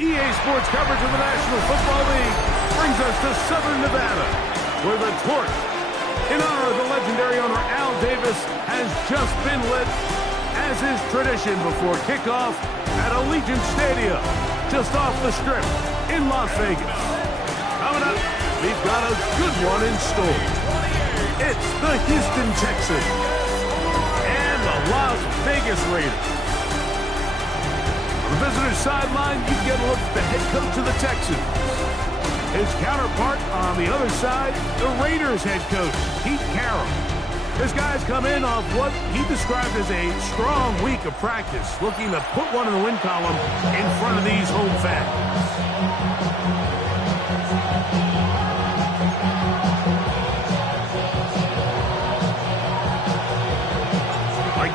EA Sports coverage of the National Football League brings us to Southern Nevada, where the torch, in honor of the legendary owner Al Davis, has just been lit, as is tradition before kickoff at Allegiant Stadium, just off the Strip in Las Vegas. Coming up, we've got a good one in store. It's the Houston Texans and the Las Vegas Raiders. On the visitor's sideline, you get a look at the head coach of the Texans. His counterpart on the other side, the Raiders head coach, Pete Carroll. This guy's come in off what he described as a strong week of practice, looking to put one in the win column in front of these home fans.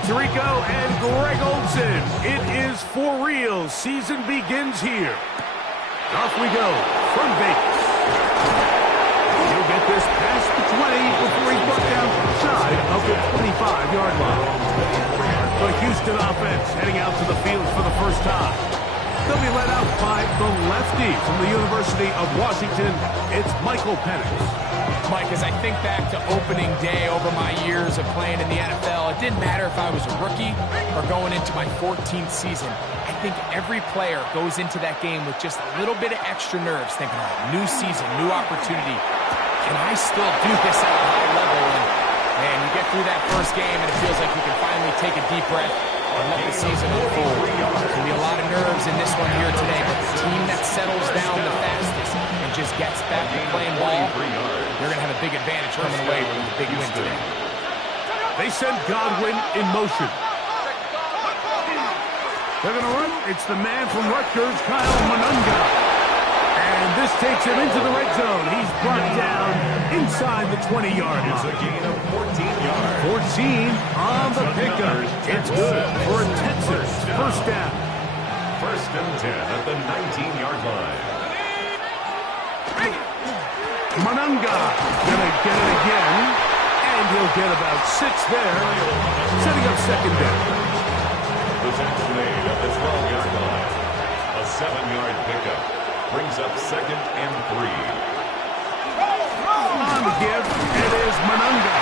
Tirico and Greg Olsen. It is for real. Season begins here. Off we go from Vegas. He'll get this past the 20 before he's brought down shy of the 25-yard line. The Houston offense heading out to the field for the first time. They'll be led out by the lefty from the University of Washington. It's Michael Penix. Mike, as I think back to opening day over my years of playing in the NFL, it didn't matter if I was a rookie or going into my 14th season. I think every player goes into that game with just a little bit of extra nerves, thinking, oh, new season, new opportunity. Can I still do this at a high level? And you get through that first game, and it feels like you can finally take a deep breath and let the season unfold. There's going to be a lot of nerves in this one here today, but the team that settles down the fastest and just gets back to playing ball, they're going to have a big advantage coming away with a big win today. They send Godwin in motion. They're going to run. It's the man from Rutgers, Kyle Monunga. And this takes him into the red zone. He's brought down inside the 20-yard line. It's a gain of 14 yards. 14 on the pickup. It's good for a Texas first down. First and 10 at the 19-yard line. Monunga gonna get it again, and he'll get about 6 there, setting up second down. The tackle made at the 12-yard line. A 7-yard pickup brings up second and 3. On the give, it is Monunga,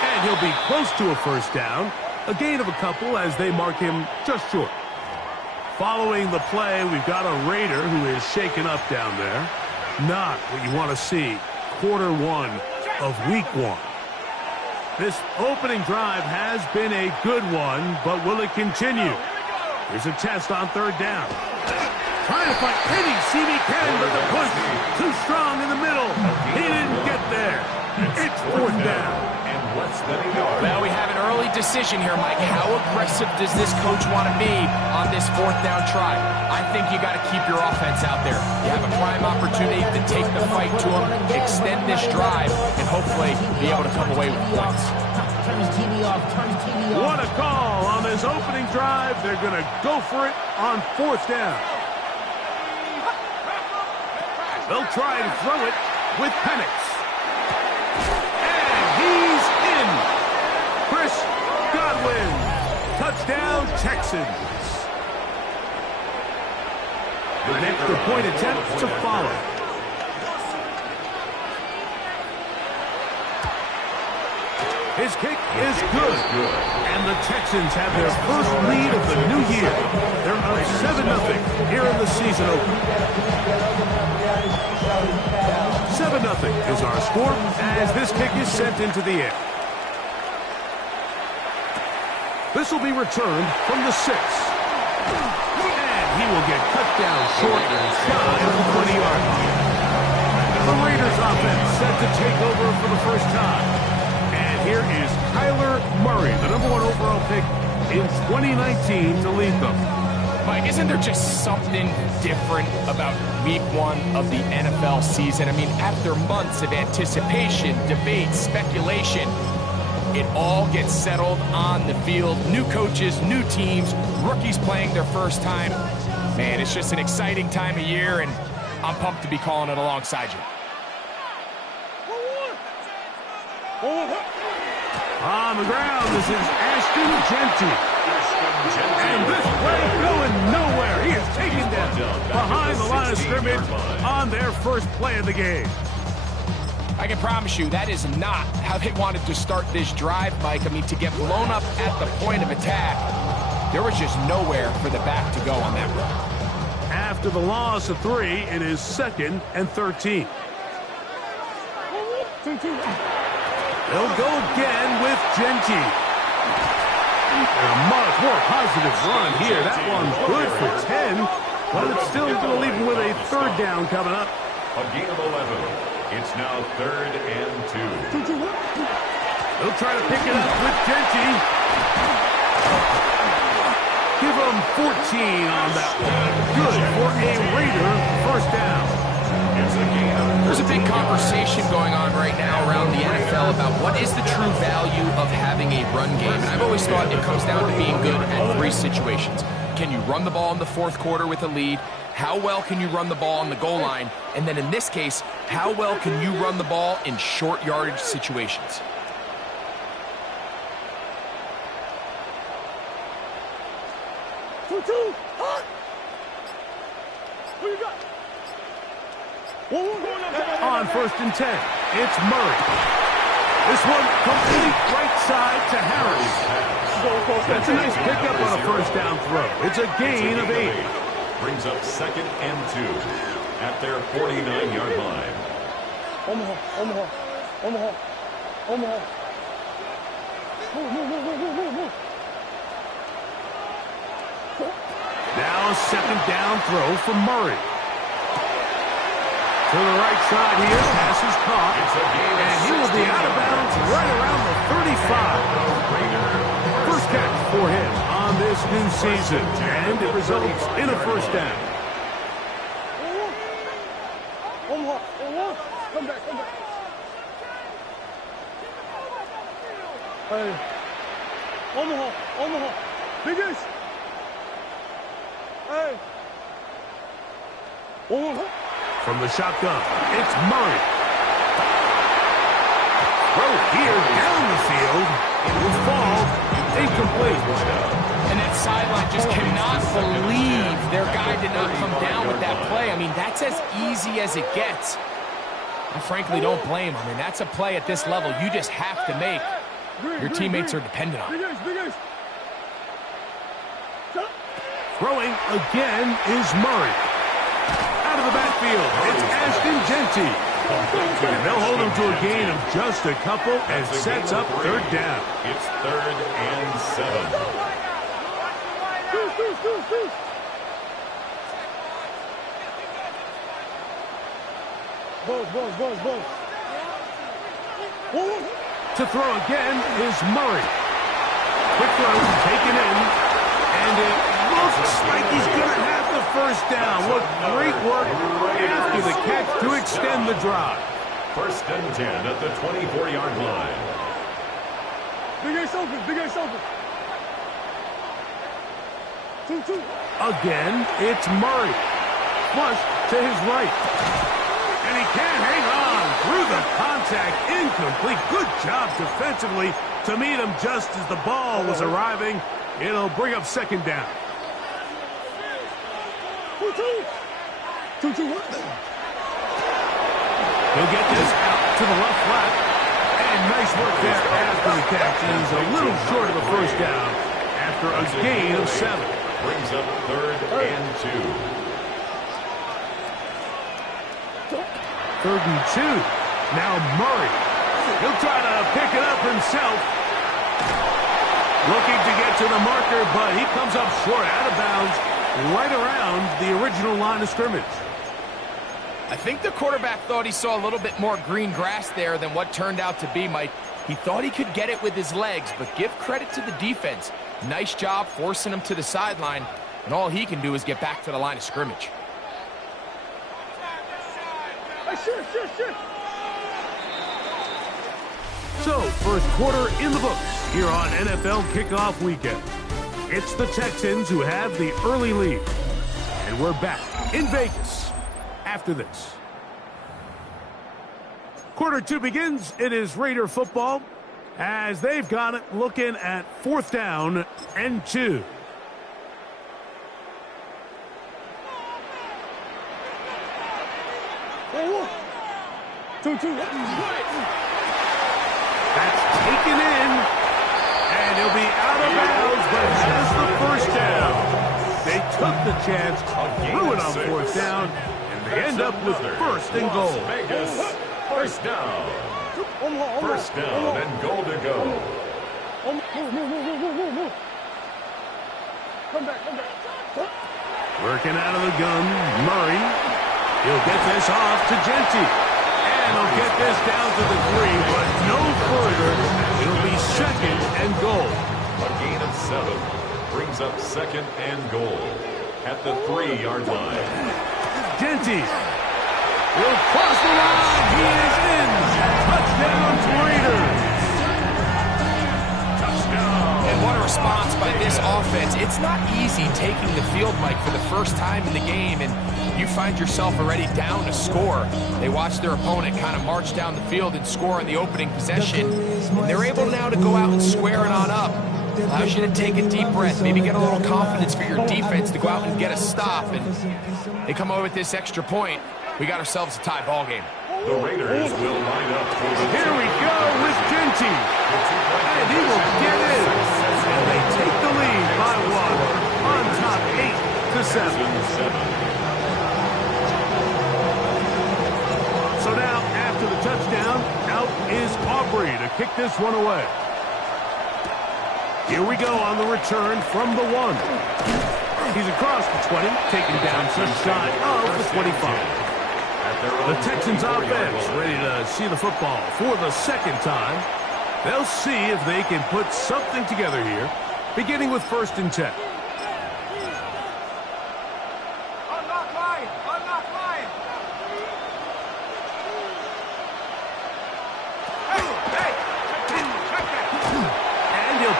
and he'll be close to a first down, a gain of a couple as they mark him just short. Following the play, we've got a Raider who is shaken up down there. Not what you want to see quarter one of week 1. This opening drive has been a good one, but will it continue? Here's a test on third down. Trying to find any seam he can, but the push too strong in the middle. He didn't get there. It's fourth down. Well, we have an early decision here, Mike. How aggressive does this coach want to be on this fourth down try? I think you got to keep your offense out there. You have a prime opportunity to take the fight to him, extend this drive, and hopefully be able to come away with points. What a call on this opening drive. They're going to go for it on fourth down. They'll try and throw it with Penix. And he's in. Chris Godwin. Touchdown, Texans. The extra point attempt to follow. His kick is good. And the Texans have their first lead of the new year. They're up 7-0 here in the season opener. 7-0 is our score as this kick is sent into the air. This will be returned from the 6. And he will get cut down short shy of the 20-yard line. The Raiders offense set to take over for the first time. Here is Kyler Murray, the #1 overall pick in 2019 to lead them. Mike, isn't there just something different about week 1 of the NFL season? I mean, after months of anticipation, debate, speculation, it all gets settled on the field. New coaches, new teams, rookies playing their first time. Man, it's just an exciting time of year, and I'm pumped to be calling it alongside you. On the ground, this is Ashton Jeanty. And this play going nowhere. He is taken down behind the line of scrimmage on their first play of the game. I can promise you that is not how they wanted to start this drive, Mike. I mean, to get blown up at the point of attack, there was just nowhere for the back to go on that run. After the loss of 3, it is 2nd and 13. They'll go again with Jeanty. A much more positive run here. That one's good for 10, but it's still going to leave him with a 3rd down coming up. A gain of 11. It's now 3rd and 2. They'll try to pick it up with Jeanty. Give him 14 on that one. Good for a Raider 1st down. There's a big conversation going on right now around the NFL about what is the true value of having a run game. And I've always thought it comes down to being good at 3 situations. Can you run the ball in the 4th quarter with a lead? How well can you run the ball on the goal line? And then in this case, how well can you run the ball in short yardage situations? On 1st and 10, it's Murray. This one complete right side to Harris. That's a nice pickup on a 1st down throw. It's a gain of 8. Brings up 2nd and 2 at their 49-yard line. Now a 2nd down throw for Murray. To the right side here, pass is caught, and he will be out of bounds right around the 35. First catch for him on this new season, and it results in a 1st down. Come back. Hey. Omaha. Biggest. Hey. Omaha. From the shotgun, it's Murray. Throw here down the field. It will fall incomplete. And that sideline just cannot believe their guy did not come down with that play. I mean, that's as easy as it gets. I frankly don't blame him. I mean, that's a play at this level you just have to make. Your teammates are dependent on it. Throwing again is Murray. Out of the backfield, it's Ashton Jeanty. And they'll hold him to a gain of just a couple and sets up 3rd down. It's 3rd and 7. Balls. To throw again is Murray. Quick throw taken in, and it looks like he's going to have the 1st down. What great work after the catch to extend the drive. 1st and 10 at the 24-yard line. Big Ace open. 2. Again, it's Murray. Flush to his right. And he can't hang on through the contact. Incomplete. Good job defensively to meet him just as the ball was arriving. It'll bring up 2nd down. 2. He'll get this out to the left flat. And nice work there after the catch. He's a little short of the 1st down after a gain of 7. Brings up 3rd and 2. 3rd and 2. Now Murray. He'll try to pick it up himself. Looking to get to the marker, but he comes up short, out of bounds, right around the original line of scrimmage. I think the quarterback thought he saw a little bit more green grass there than what turned out to be, Mike. He thought he could get it with his legs, but give credit to the defense. Nice job forcing him to the sideline and all he can do is get back to the line of scrimmage. Hey, shit. So, first quarter in the books here on NFL Kickoff Weekend. It's the Texans who have the early lead. And we're back in Vegas after this. Quarter 2 begins. It is Raider football as they've got it looking at 4th down and 2. Two. That's taken in, and he'll be out of bounds, but has the first down. They took the chance, threw it on 4th down, and they end up with first and goal. Vegas, first down. First down and goal to go. Move. Come back. Working out of the gun, Murray. He'll get this off to Genty. And he'll get this down to the 3, but no further. It'll be second and goal. A gain of 7 brings up second and goal at the 3-yard line. Genty will cross the line. He is in. Touchdown, Raiders. Touchdown. And what a response by this offense. It's not easy taking the field, Mike, for the first time in the game, and you find yourself already down to score. They watch their opponent kind of march down the field and score on the opening possession. And they're able now to go out and square it on up. Allows you to take a deep breath, maybe get a little confidence for your defense to go out and get a stop. And they come over with this extra point. We got ourselves a tie ball game. The Raiders will line up for the Here we go with Genty. And he will get in. And they take the lead by 1 on top 8-7. So now, after the touchdown, out is Aubrey to kick this one away. Here we go on the return from the 1. He's across the 20, taken down just shy of the 25. The Texans offense ready to see the football for the second time. They'll see if they can put something together here, beginning with 1st and 10.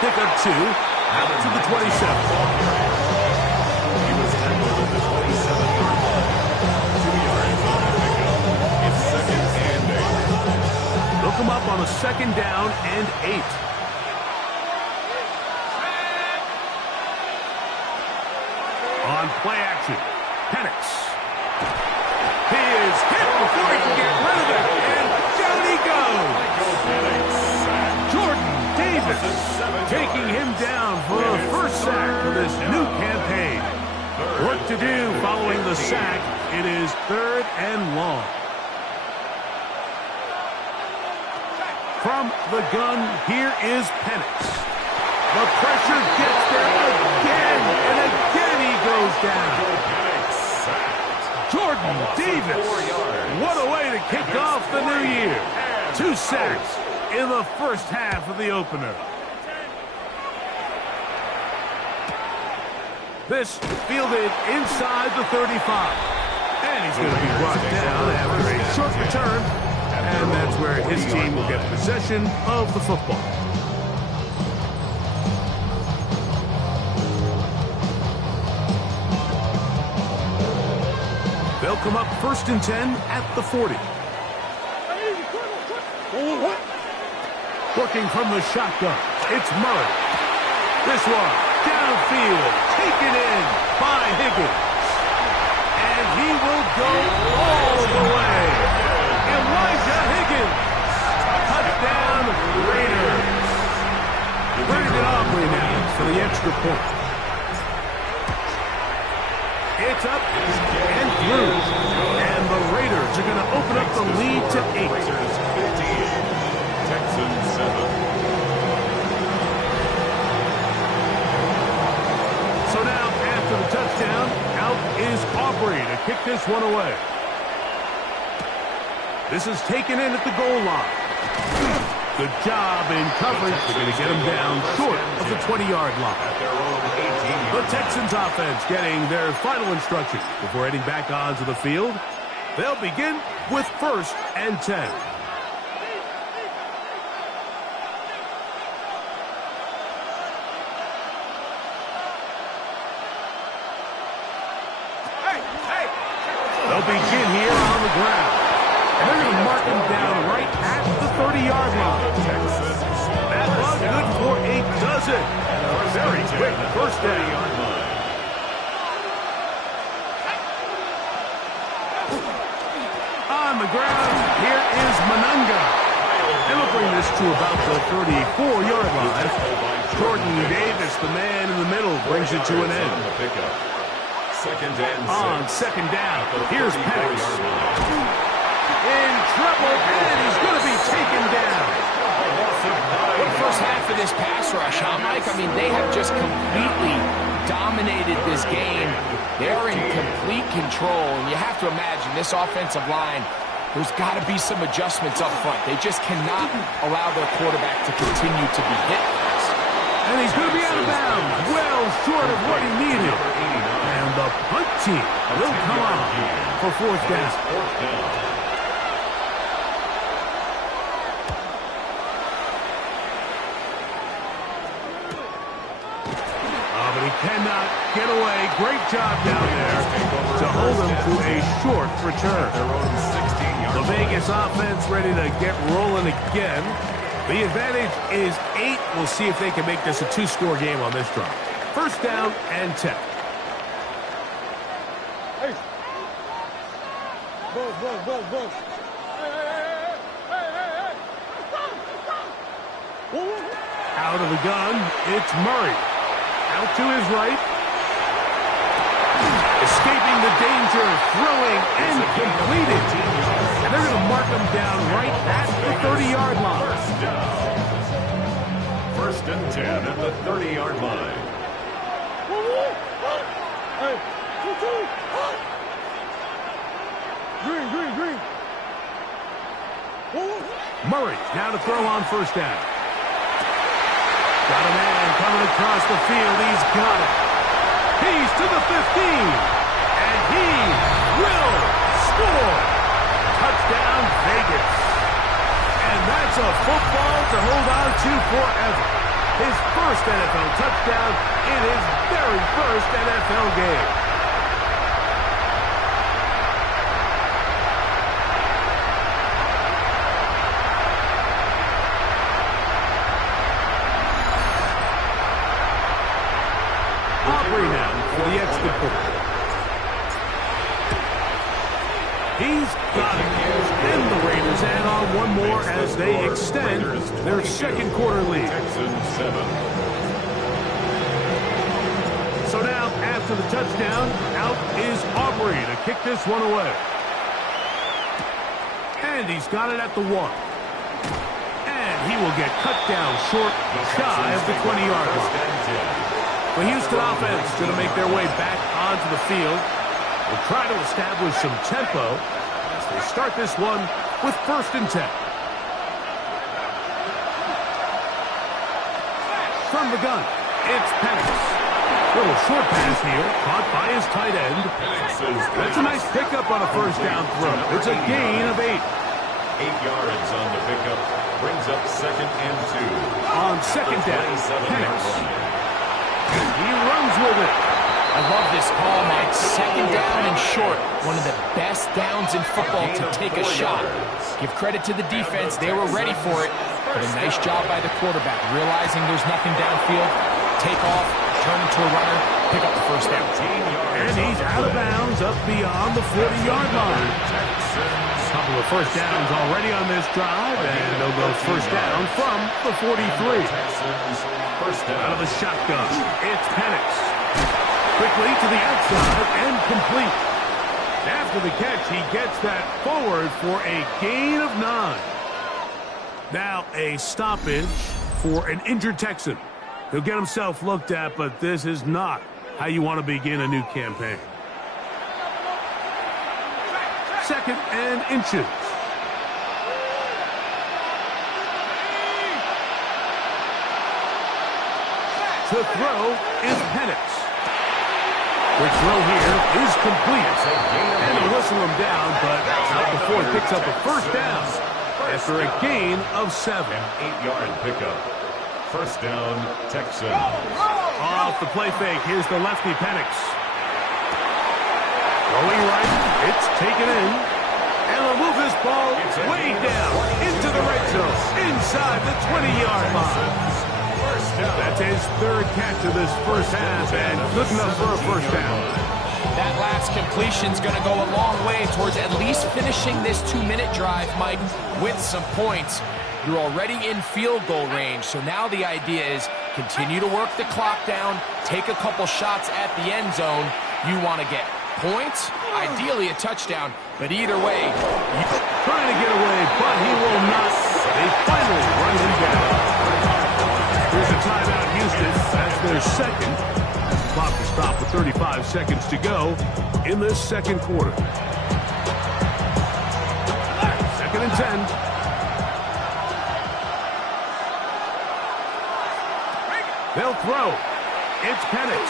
Pick up 2 out to the 27. He was tackled at the 27-yard line. 2 yards on the pickup. It's second and 8. They'll come up on a 2nd down and 8. On play action, Penix. He is hit before he can get rid of it, and down he goes. Jordan Davis taking him down for a first sack for this new campaign. Work to do following the sack. It is 3rd and long. From the gun, here is Penix. The pressure gets there again, and again he goes down. Jordan Davis. What a way to kick off the new year. 2 sacks in the first half of the opener. This fielded inside the 35. And he's going to be brought down after a short return. And that's where his team will get possession of the football. They'll come up 1st and 10 at the 40. Working from the shotgun, it's Murray. This one, downfield, taken in by Higgins. And he will go all the way. Elijah Higgins. Touchdown, Raiders. Brandon Aubrey now for the extra point. It's up and through. And the Raiders are going to open up the lead to 8. Raiders 15, Texans 7. So now, after the touchdown, out is Aubrey to kick this one away. This is taken in at the goal line. Good job in coverage. They're going to get him down short of the 20-yard line. The Texans offense getting their final instructions before heading back onto the field. They'll begin with 1st and 10. They'll begin here on the ground. And they're going to mark him down right at the 30-yard line. That run good for a dozen. And a very quick first down. On the ground, here is Manunga. And they'll bring this to about the 34-yard line. Jordan Davis, the man in the middle, brings it to an end. On second down, here's Penix. In trouble, and he's going to be taken down. What a first half of this pass rush, huh, Mike? I mean, they have just completely dominated this game. They're in complete control, and you have to imagine this offensive line, there's got to be some adjustments up front. They just cannot allow their quarterback to continue to be hit. And he's going to be out of bounds, well short of what he needed. And the punt team will come on for 4th down. But he cannot get away. Great job down there to hold him to a short return. The Vegas offense ready to get rolling again. The advantage is 8. We'll see if they can make this a 2-score game on this drive. 1st down and 10. Hey. Buzz. Hey. Out of the gun, it's Murray. Out to his right. Escaping the danger, throwing, and completed. And they're going to mark him down right at the 30-yard line. 1st and 10 at the 30-yard line. Hey, 2-2. Green. Murray now to throw on 1st down. Got a man coming across the field. He's got it. He's to the 15. And he will score. Touchdown, Vegas. And that's a football to hold on to forever. His first NFL touchdown in his very first NFL game. Aubrey now for the extra point. He's got it. And the Raiders add on one more as they extend their 2nd quarter lead. So now, after the touchdown, out is Aubrey to kick this one away. And he's got it at the 1. And he will get cut down short, shy of the 20-yard line. The Houston offense going to make their way back onto the field. They'll try to establish some tempo as they start this one with 1st and 10. From the gun, it's Penix. Little short pass here, caught by his tight end. That's a nice pickup on a 1st down throw. It's a gain of 8. 8 yards on the pickup. Brings up 2nd and 2. On 2nd down, Penix. He runs with it. I love this call, Mike. 2nd down and short. One of the best downs in football to take a shot. Give credit to the defense. They were ready for it. But a nice job by the quarterback. Realizing there's nothing downfield. Take off, turn into a runner, pick up the 1st down. And he's out of bounds up beyond the 40-yard line. A couple of 1st downs already on this drive. And they'll go 1st down from the 43. Out of the shotgun, it's Penix. Quickly to the outside and complete. After the catch, he gets that forward for a gain of 9. Now a stoppage for an injured Texan. He'll get himself looked at, but this is not how you want to begin a new campaign. 2nd and inches. To throw is Penix. The throw here is complete. And he'll whistle him down, but not before he picks up a first down after a gain of 7. An 8-yard pickup. First down, Texans. Off the play fake, here's the lefty Penix. Going right, it's taken in. And they'll move this ball way down into the red zone, inside the 20-yard line. That's his third catch of this first half, and good enough for a first down. That last completion's going to go a long way towards at least finishing this 2-minute drive, Mike, with some points. You're already in field goal range, so now the idea is continue to work the clock down, take a couple shots at the end zone. You want to get points, ideally a touchdown, but either way, trying to get away, but he will not. They finally run him down. Here's a timeout, Houston. That's their second. As the clock will stop with 35 seconds to go in this second quarter. Second and 10. They'll throw. It's Penix.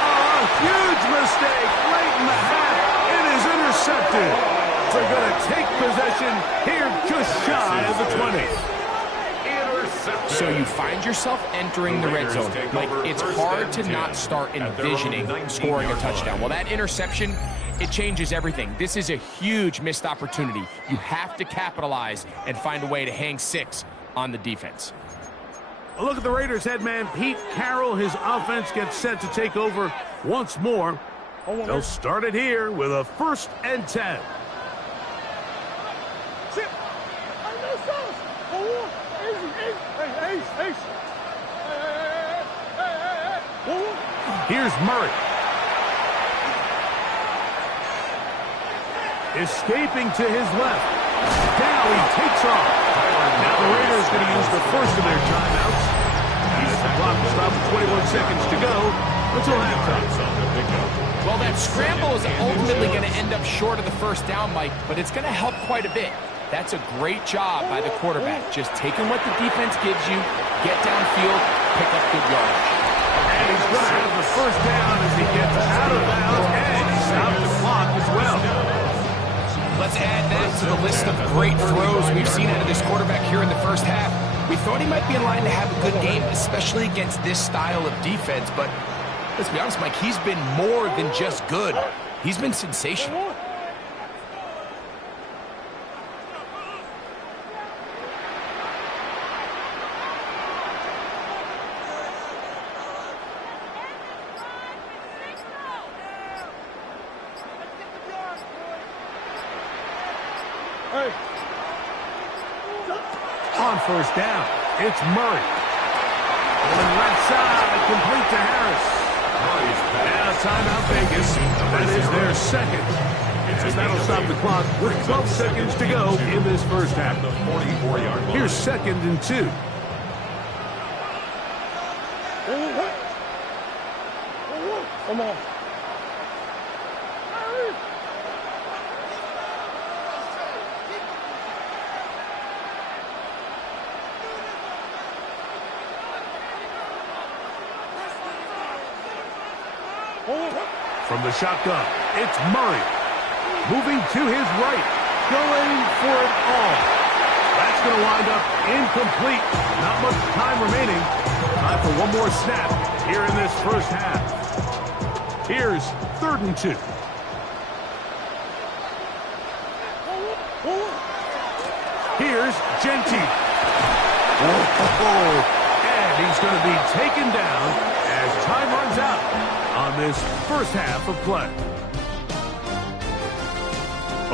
Oh, a huge mistake late in the half. It is intercepted. They're going to take possession here just shy of the 20. So you find yourself entering the red zone. Like, it's hard to not start envisioning scoring a touchdown. Well, that interception, it changes everything. This is a huge missed opportunity. You have to capitalize and find a way to hang 6 on the defense. A look at the Raiders head man, Pete Carroll. His offense gets set to take over once more. They'll start it here with a 1st and 10. Here's Murray. Escaping to his left. Now he takes off. Now the Raiders going to use the first of their timeouts. As the clock will stop with 21 seconds to go until halftime. Well, that scramble is ultimately going to end up short of the first down, Mike, but it's going to help quite a bit. That's a great job by the quarterback. Just taking what the defense gives you, get downfield, pick up good yardage. And he's going to have the first down as he gets out of bounds and stop the clock as well. Let's add that to the list of great throws we've seen out of this quarterback here in the first half. We thought he might be in line to have a good game, especially against this style of defense, but let's be honest, Mike, he's been more than just good. He's been sensational. On first down, it's Murray. Going left side, complete to Harris. Now timeout Vegas. That is their second. And that'll stop the clock with 12 seconds to go in this first half. Here's 2nd and 2. Come on. From the shotgun, it's Murray. Moving to his right, going for it all. That's going to wind up incomplete. Not much time remaining. Time for one more snap here in this first half. Here's 3rd and 2. Here's Genty. And he's going to be taken down as time runs out on this first half of play.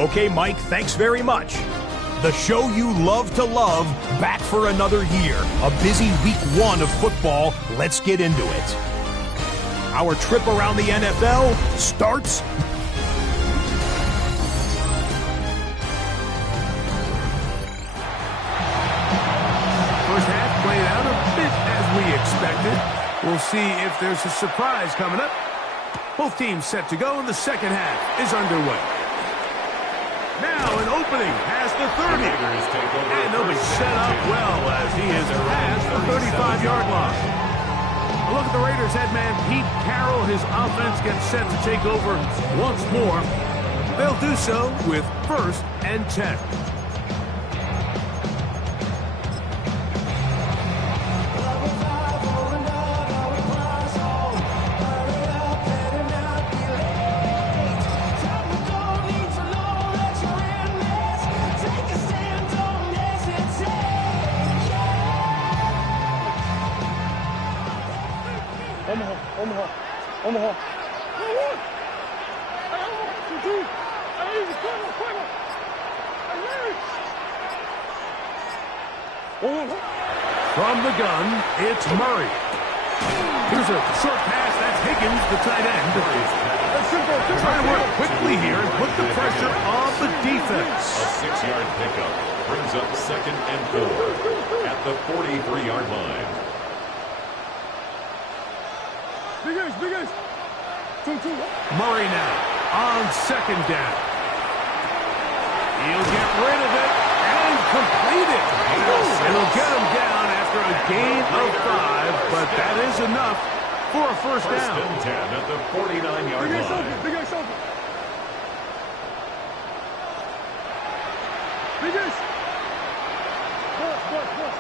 Okay, Mike, thanks very much. The show you love to love, back for another year. A busy week 1 of football. Let's get into it. Our trip around the NFL starts First half played out a bit as we expected. We'll see if there's a surprise coming up. Both teams set to go, and the second half is underway. Now an opening pass the 30. And they'll be set up well as he is past the 35-yard line. A look at the Raiders head man, Pete Carroll. His offense gets set to take over once more. They'll do so with 1st and 10. Omaha. From the gun, it's Murray. Here's a short pass. That's Higgins, the tight end. Trying to work quickly here and put the pressure on the defense. A 6-yard pickup brings up 2nd and 4 at the 43-yard line. Big Ace. 2-2. Murray now on 2nd down. He'll get rid of it and complete it. It'll get him down after a gain of 5, but that is enough for a 1st down. 1st and 10 at the 49-yard line. Big Ace. Boss.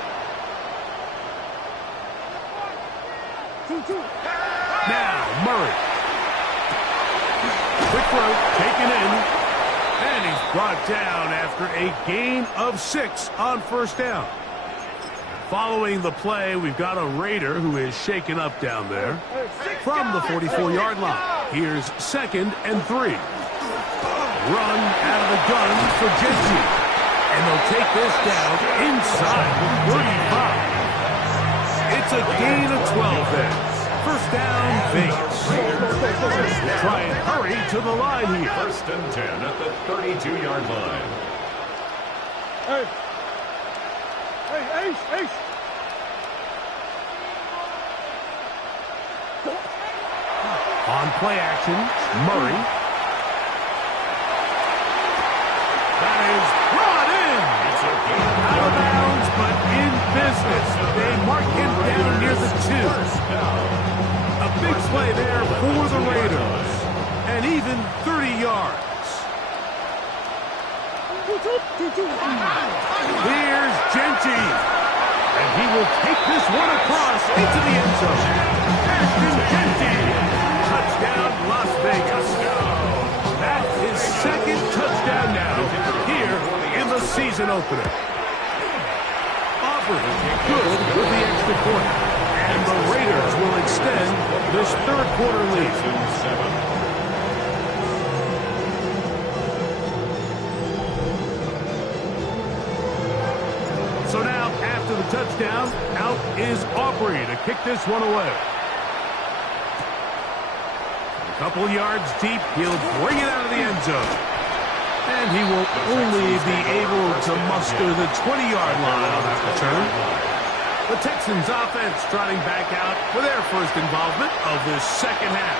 2-2. Now, Murray. Quick throw, taken in. And he's brought down after a gain of 6 on 1st down. Following the play, we've got a Raider who is shaken up down there. From the 44-yard line, here's 2nd and 3. Run out of the gun for Genty. And they'll take this down inside the 35. It's a gain of 12 there. 1st down, Vegas. Try and hurry to the line here. 1st and 10 at the 32-yard line. Hey, Ace. On play action, Murray. That is brought in. It's a gain. Out of bounds, but in business. They mark him down near the 2. A big play there for the Raiders. And even 30 yards. Here's Genty. And he will take this one across into the end zone. Ashton Genty. Touchdown, Las Vegas. That's his 2nd touchdown now here in the season opener. Auburn good with the extra point. And the Raiders will extend this 3rd quarter lead. So now, after the touchdown, out is Aubrey to kick this one away. A couple yards deep, he'll bring it out of the end zone. And he will only be able to muster the 20-yard line on that return. The Texans offense trotting back out for their 1st involvement of this 2nd half.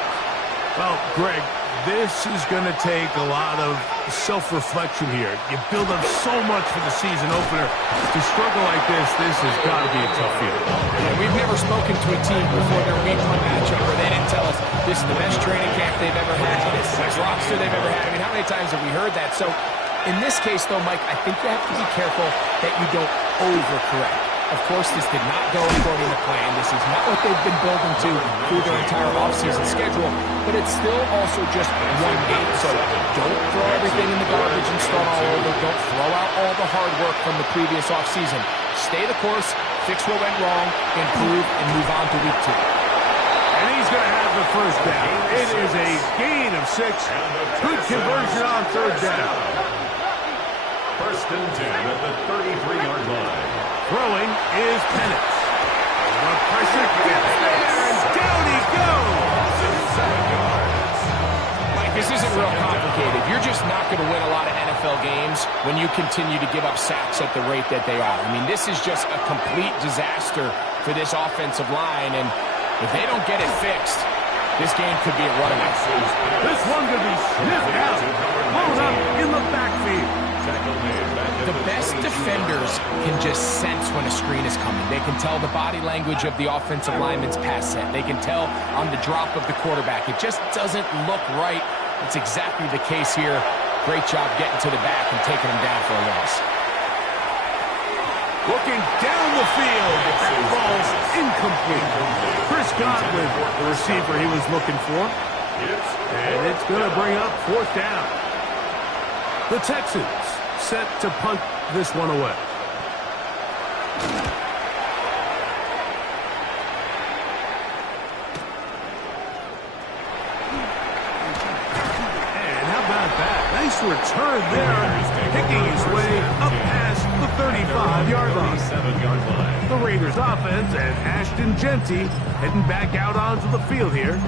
Well, Greg, this is going to take a lot of self-reflection here. You build up so much for the season opener. To struggle like this has got to be a tough feeling. Yeah, we've never spoken to a team before their week 1 matchup where they didn't tell us this is the best training camp they've ever had, this is the best roster they've ever had. I mean, how many times have we heard that? So in this case, though, Mike, I think you have to be careful that you don't overcorrect. Of course, this did not go according to plan. This is not what they've been building to through their entire offseason schedule, but it's still also just one game. So don't throw everything in the garbage and start all over. Don't throw out all the hard work from the previous offseason. Stay the course, fix what went wrong, improve, and move on to week 2. And he's going to have the 1st down. It is a gain of 6. Good conversion on 3rd down. 1st and 10 at the 33-yard line. Throwing is Penix. The pressure gets there, and down he goes. 7 yards. Mike, this isn't real complicated. You're just not going to win a lot of NFL games when you continue to give up sacks at the rate that they are. I mean, this is just a complete disaster for this offensive line, and if they don't get it fixed, this game could be a runaway. This one could be sniffed out, blown up in the backfield. Tackle made back at The best defenders can just sense when a screen is coming. They can tell the body language of the offensive lineman's pass set. They can tell on the drop of the quarterback. It just doesn't look right. It's exactly the case here. Great job getting to the back and taking him down for a loss. Looking down the field. That ball's incomplete. Chris Godwin, the receiver he was looking for. And it's going to bring up 4th down. The Texans set to punt this one away. And how about that? Nice return there, picking his way up past the 35-yard line. The Raiders offense and Ashton Genty heading back out onto the field here.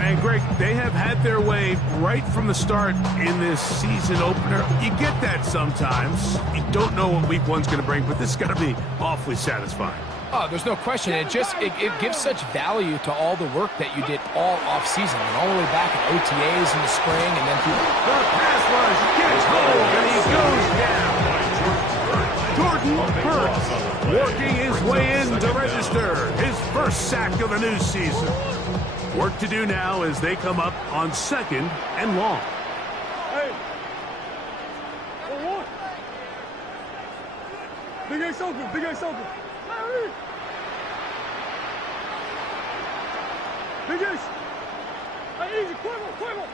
And, Greg, they have had their way right from the start in this season opener. You get that sometimes. You don't know what week one's going to bring, but this is going to be awfully satisfying. Oh, there's no question. It gives such value to all the work that you did all offseason and all the way back at OTAs in the spring and then through the pass rush gets home and he goes down. Jordan Hurts working his way in to register his first sack of the new season. Work to do now as they come up on 2nd and long. Hey. 1-1. Big Ace open. Big Ace open. Larry. Big Ace. Hey, easy. Quiver.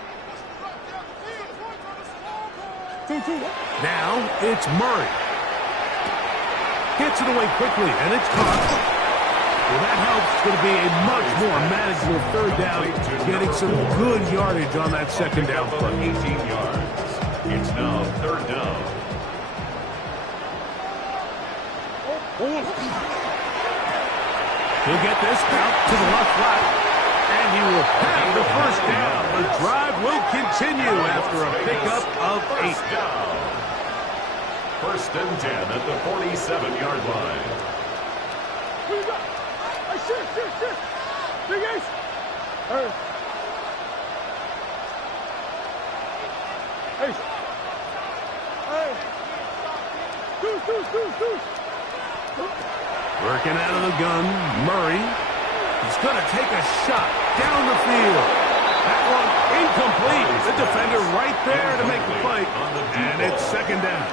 2-2. Now it's Murray. Gets it away quickly, and it's caught. Well, that helps. It's going to be a much more manageable 3rd down, getting some good yardage on that 2nd down play. 18 yards. It's now 3rd down. He'll get this out to the left flat, and he will have the 1st down. The drive will continue after a pickup of 8. 1st and 10 at the 47-yard line. Who you got? Shit. Big Ace. Hey. Ace. Hey. Deuce. Working out of the gun, Murray. He's going to take a shot down the field. That one incomplete. The defender right there to make the fight. And it's 2nd down.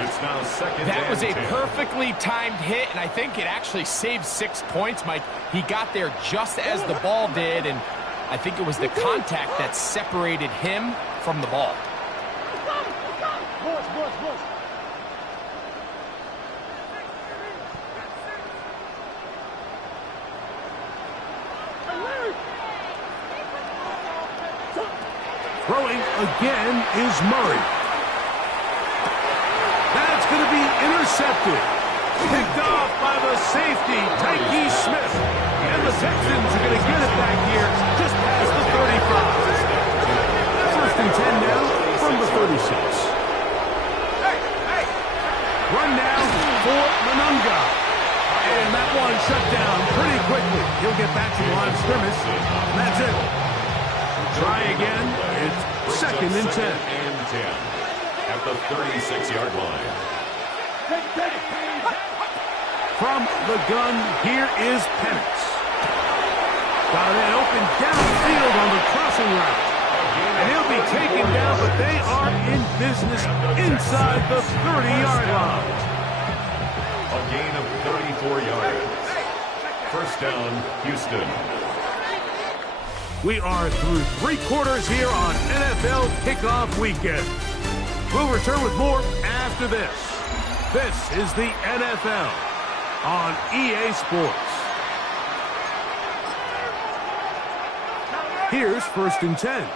It's now 2nd That and was a 10. perfectly timed hit, and I think it actually saved 6 points, Mike. He got there just as the ball did, and I think it was the contact that separated him from the ball. Boys. Throwing again is Murray. That's going to be intercepted. Picked off by the safety, Tyke Smith. And the Texans are going to get it back here just past the 35. 1st and 10 now from the 36. Run now for Manunga. And that one shut down pretty quickly. He'll get back to the line of scrimmage. That's it. Try again. It's 2nd and 10. At the 36-yard line. From the gun, here is Penix. Got it open downfield on the crossing route. And he'll be taken down, but they are in business inside the 30-yard line. A gain of 34 yards. 1st down, Houston. We are through 3 quarters here on NFL Kickoff Weekend. We'll return with more after this. This is the NFL on EA Sports. Here's 1st and 10.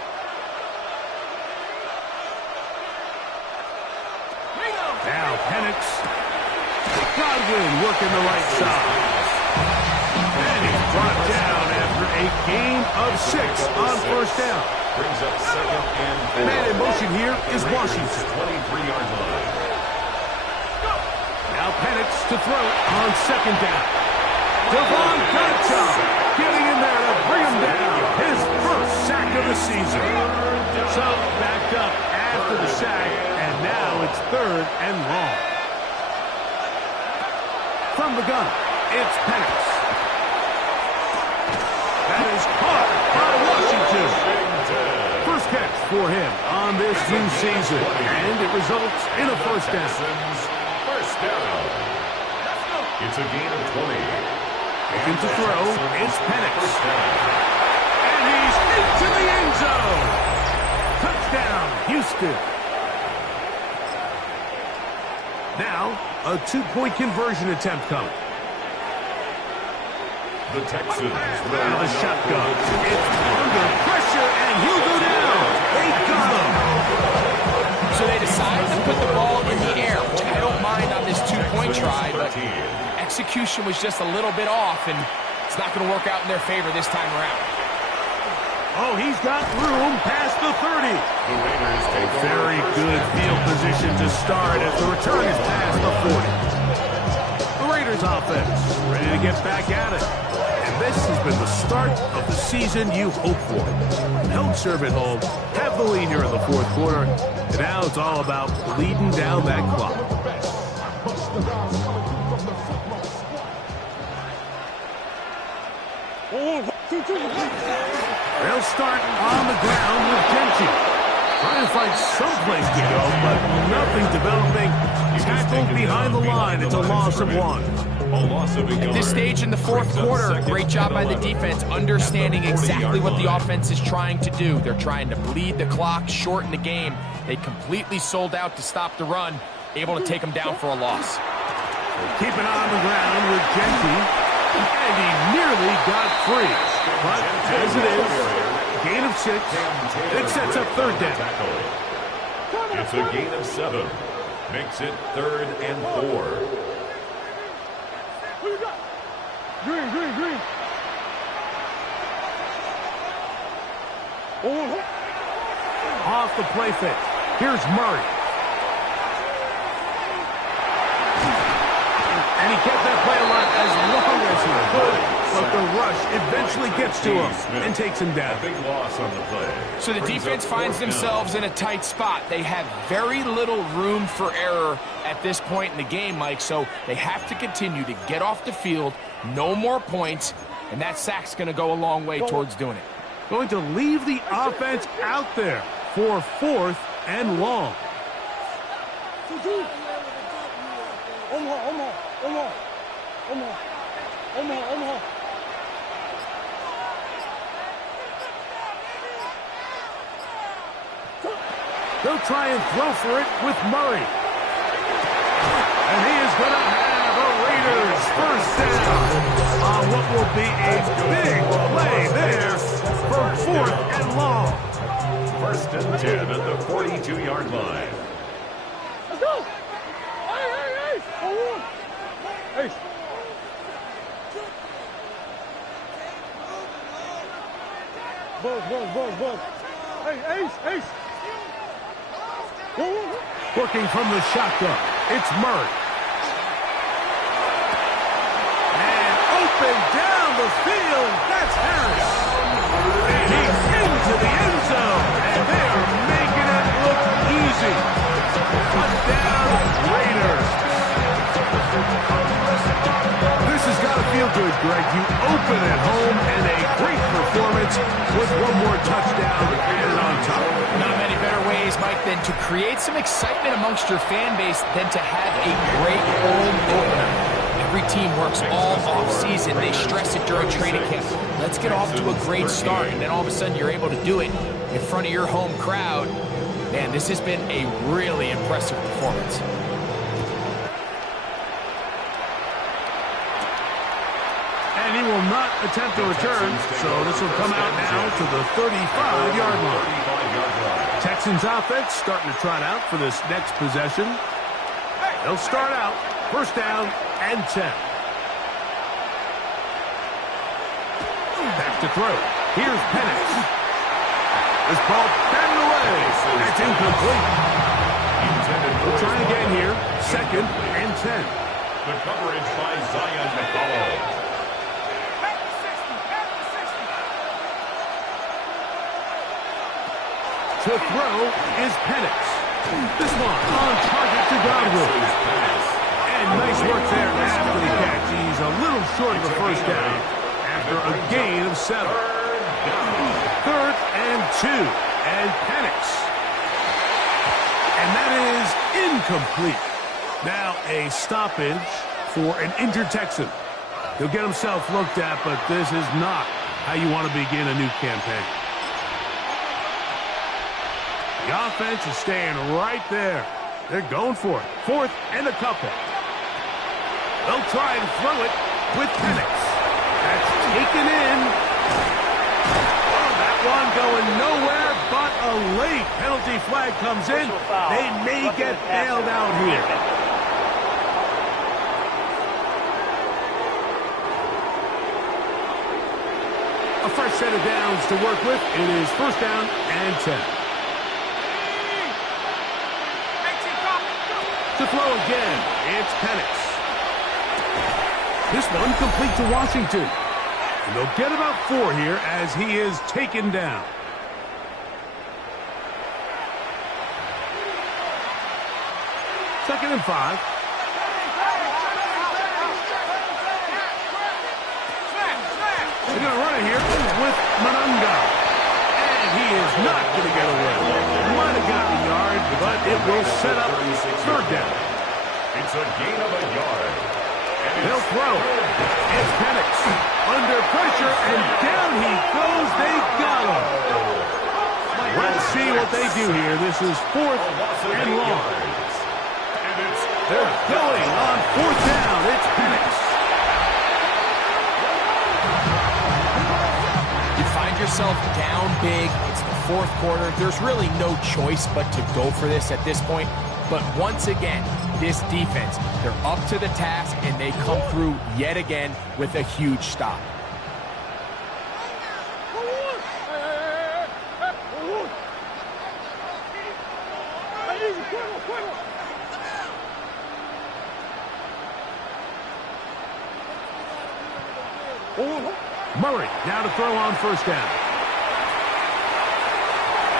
Now Penix. Godwin working the right side. And he's brought down after a gain of 6 on 1st down. Brings up 2nd and 4. Man in motion here is Washington. 23-yard line. Now Penix to throw on 2nd down. Devon Gottschalk getting in there to bring him down. His first sack of the season. So backed up at after the sack, and now it's 3rd and long. From the gun, it's Penix. That is caught by Washington. First catch for him on this new season, and it results in a first down. First down. It's a gain of 20. Looking to throw, it's Penix. And he's into the end zone. Touchdown, Houston. Now, a 2-point conversion attempt coming. The Texans will Out of the shotgun. It's under pressure, and he'll go down. They got him. So they decide to put the ball in the air, which I don't mind on this 2-point try, but execution was just a little bit off, and it's not going to work out in their favor this time around. Oh, he's got room past the 30. The Raiders take Very good field position to start as the return is past the 40. The Raiders offense ready to get back at it. And this has been the start of the season you hope for. Held serve at home, have the lead here in the 4th quarter, and now it's all about bleeding down that clock. They'll start on the ground with Genchi. Trying to find someplace to go, but nothing developing. Tackled behind the line. It's a loss of 1. At this stage in the 4th quarter, great job by the defense, understanding exactly what the offense is trying to do. They're trying to bleed the clock, shorten the game. They completely sold out to stop the run, able to take them down for a loss. Keep it on the ground with Genchi. And he nearly got free. But as it is, gain of 6. It sets up 3rd down. It's a gain of 7. Makes it 3rd and 4. Who you got? Green. Off the play fake. Here's Murray. And he kept that play alive as long as he could. But the rush eventually gets to him and takes him down. Big loss on the play. So the defense finds themselves in a tight spot. They have very little room for error at this point in the game, Mike, so they have to continue to get off the field, no more points, and that sack's going to go a long way towards doing it. Going to leave the offense out there for 4th and long. They'll try and throw for it with Murray. And he is going to have a Raiders first down on what will be a big play there for 4th and long. 1st and 10 at the 42-yard line. Let's go! Hey! Ace! Buzz. Hey, Ace! Working from the shotgun, it's Murray. And open down the field, that's Harris. And he's into the end zone, and they are making it look easy. Touchdown, Raiders. This has got to feel good, Greg. You open at home, and a great performance with one more touchdown added on top. Not many better ways, Mike, than to create some excitement amongst your fan base than to have a great home opener. Every team works all off-season. They stress it during training camp. Let's get off to a great start, and then all of a sudden you're able to do it in front of your home crowd. Man, this has been a really impressive performance. And he will not attempt a return, so this will come out now to the 35-yard line. Texans offense starting to trot out for this next possession. They'll start out, first down and 10. Back to throw. Here's Penix. This ball batted away. That's incomplete. We'll try again here, 2nd and 10. The coverage by Zion McCollum. To throw is Penix. This one on target to Godwin. And nice work there after the catch. He's a little short of the first down after a gain of 7. 3rd and 2. And Penix. And that is incomplete. Now a stoppage for an injured Texan. He'll get himself looked at, but this is not how you want to begin a new campaign. The offense is staying right there. They're going for it. 4th and a couple. They'll try and throw it with Penix. That's taken in. Oh, that one going nowhere, but a late penalty flag comes in. They may get bailed out here. A fresh set of downs to work with. It is 1st down and 10. To throw again, it's Penix. This one complete to Washington. And they'll get about 4 here as he is taken down. Second and 5. They're going to run it here with Manunga. And he is not going to get away. Might have gotten a yard, but it will set up 3rd down. It's a gain of a yard. They'll throw. It's Penix. Under pressure, and down he goes. They got him. Let's see what they do here. This is 4th and long. They're going on 4th down. It's Penix. You find yourself down big. It's the 4th quarter. There's really no choice but to go for this at this point. But once again, this defense, they're up to the task, and they come through yet again with a huge stop. Murray now to throw on 1st down.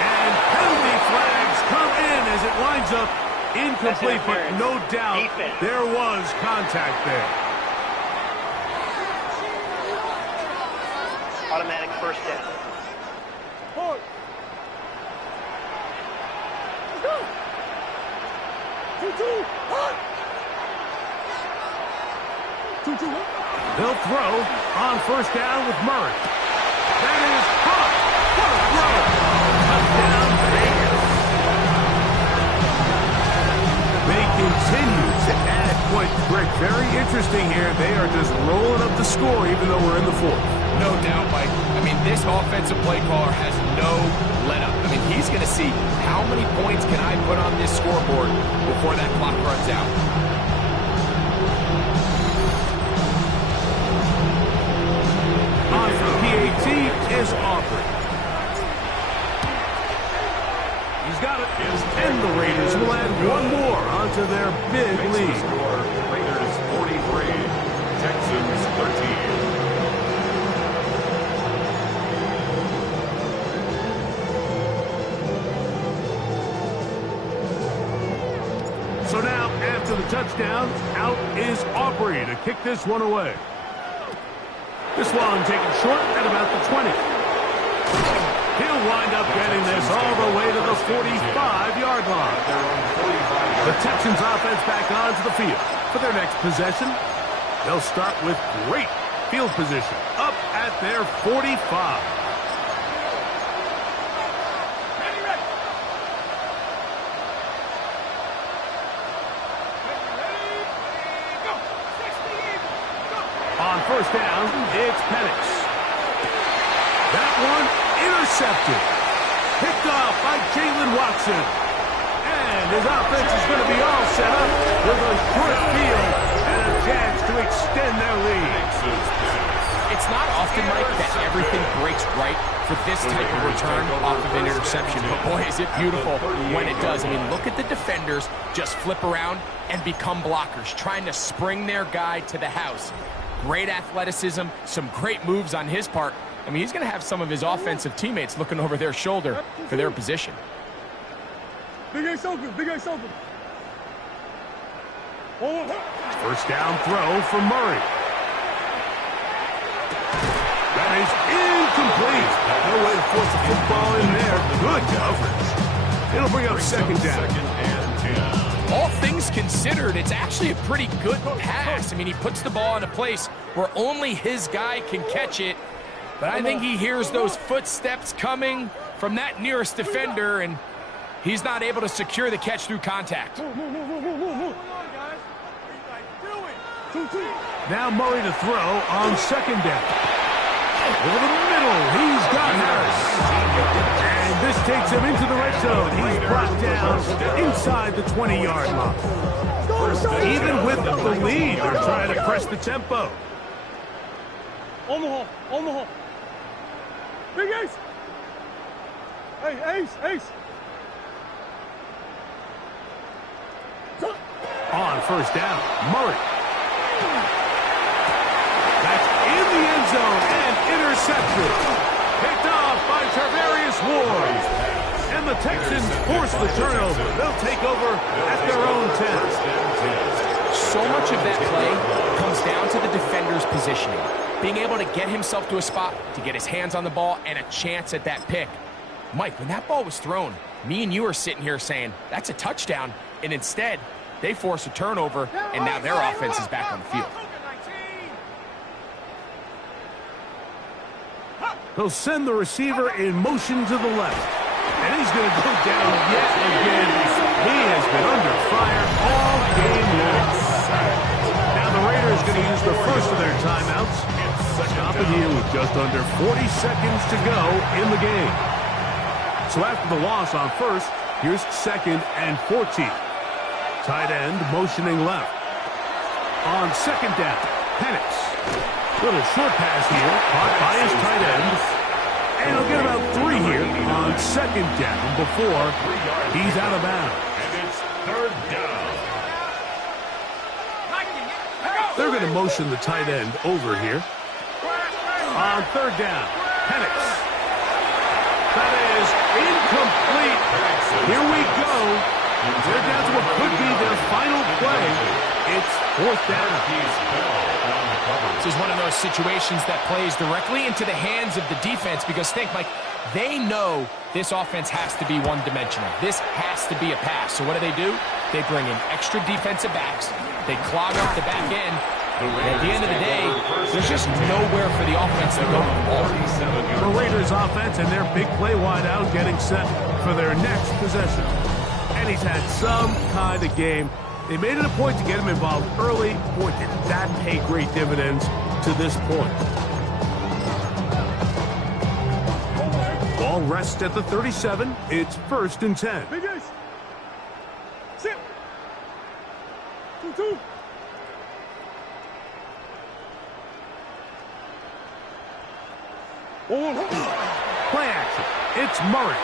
And penalty flags come in as it winds up incomplete, but no doubt there was contact there. Automatic 1st down. Hold. Let's go. 2-2. Hot. 2-2. They'll throw on 1st down with Murray. That is hot. What a throw. Touchdown, Vegas. They continue to add points. Greg, very interesting here. They are just rolling up the score even though we're in the 4th. No doubt, Mike. I mean, this offensive play caller has no let-up. I mean, he's going to see how many points can I put on this scoreboard before that clock runs out. On for PAT is Aubrey. He's got it. And the Raiders will add 1 more onto their big lead. Raiders 43, Texans 13. So now, after the touchdown, out is Aubrey to kick this one away. This one taken short at about the 20. He'll wind up getting this all the way to the 45-yard line. The Texans offense back onto the field for their next possession. They'll start with great field position up at their 45. On 1st down, it's Penix. That one intercepted. Picked off by Jalen Watson. And his offense is going to be all set up with a short field and a chance to extend their lead. It's not often, Mike, that everything breaks right for this type of return off of an interception. But boy, is it beautiful when it does. I mean, look at the defenders just flip around and become blockers, trying to spring their guy to the house. Great athleticism, some great moves on his part. I mean, he's going to have some of his offensive teammates looking over their shoulder for their position. Big Ace open. Big Ace open. First down throw for Murray. That is incomplete. No way to force the football in there. Good coverage. It'll bring up second down. Second and 10. All things considered, it's actually a pretty good pass. I mean, he puts the ball in a place where only his guy can catch it. But I think he hears those footsteps coming from that nearest defender, and he's not able to secure the catch through contact. Now Murray to throw on second down. Over the middle, he's got Harris. And this takes him into the red zone. He's brought down inside the 20-yard line. Even with the lead, they're trying to press the tempo. Omaha. Big Ace. Hey, Ace. On first down, Murray. That's in the end zone and intercepted. Picked off by Tarvarius Ward. And the Texans force the turnover. They'll take over at their own 10. So much of that play comes down to the defender's positioning. Being able to get himself to a spot, to get his hands on the ball, and a chance at that pick. Mike, when that ball was thrown, me and you are sitting here saying, that's a touchdown. And instead, they force a turnover, and now their offense is back on the field. He'll send the receiver in motion to the left. And he's going to go down yet again. He has been under fire all game long. Now the Raiders going to use the first of their timeouts. Stopping here with just under 40 seconds to go in the game. So after the loss on first, here's second and 14. Tight end motioning left. On second down, Penix. Little short pass here, caught by his tight end. And he'll get about 3 here on second down before he's out of bounds. And it's third down. They're going to motion the tight end over here. On third down, Penix. That is incomplete. Here we go. They're down to what could be their final play. It's fourth down. This is one of those situations that plays directly into the hands of the defense because think, Mike, they know this offense has to be one-dimensional. This has to be a pass. So what do? They bring in extra defensive backs. They clog up the back end. And at the end of the day, there's just nowhere for the offense to go with the ball. The Raiders offense and their big play wideout getting set for their next possession. And he's had some kind of game. They made it a point to get him involved early. Boy, did that pay great dividends to this point. Ball rests at the 37. It's first and 10. Big Ace. Sit. 2-2. Play action. It's Murray.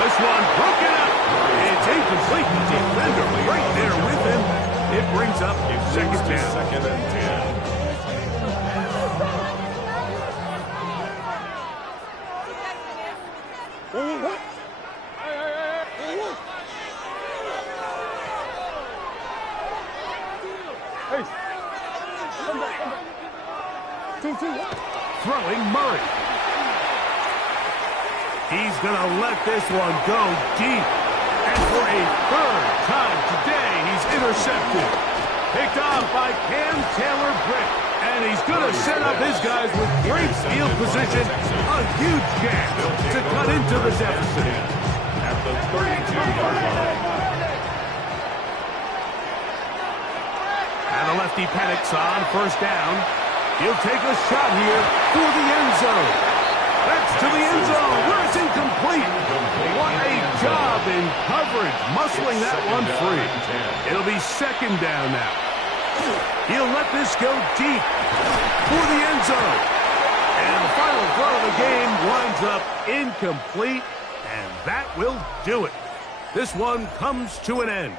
This one broken up. It's incomplete. The defender right there with him. It brings up second down. Second and 10. Hey. Come back. 2-2. Throwing Murray. He's going to let this one go deep. And for a third time today, he's intercepted. Picked off by Cam Taylor-Britt. And he's going to set up his guys with great field position. A huge gap to cut into the deficit. At the 32-yard line. And a lefty Penix on first down. He'll take a shot here for the end zone. That's to the end zone where it's incomplete. What a job in coverage, muscling that one free. It'll be second down now. He'll let this go deep for the end zone. And the final throw of the game winds up incomplete, and that will do it. This one comes to an end.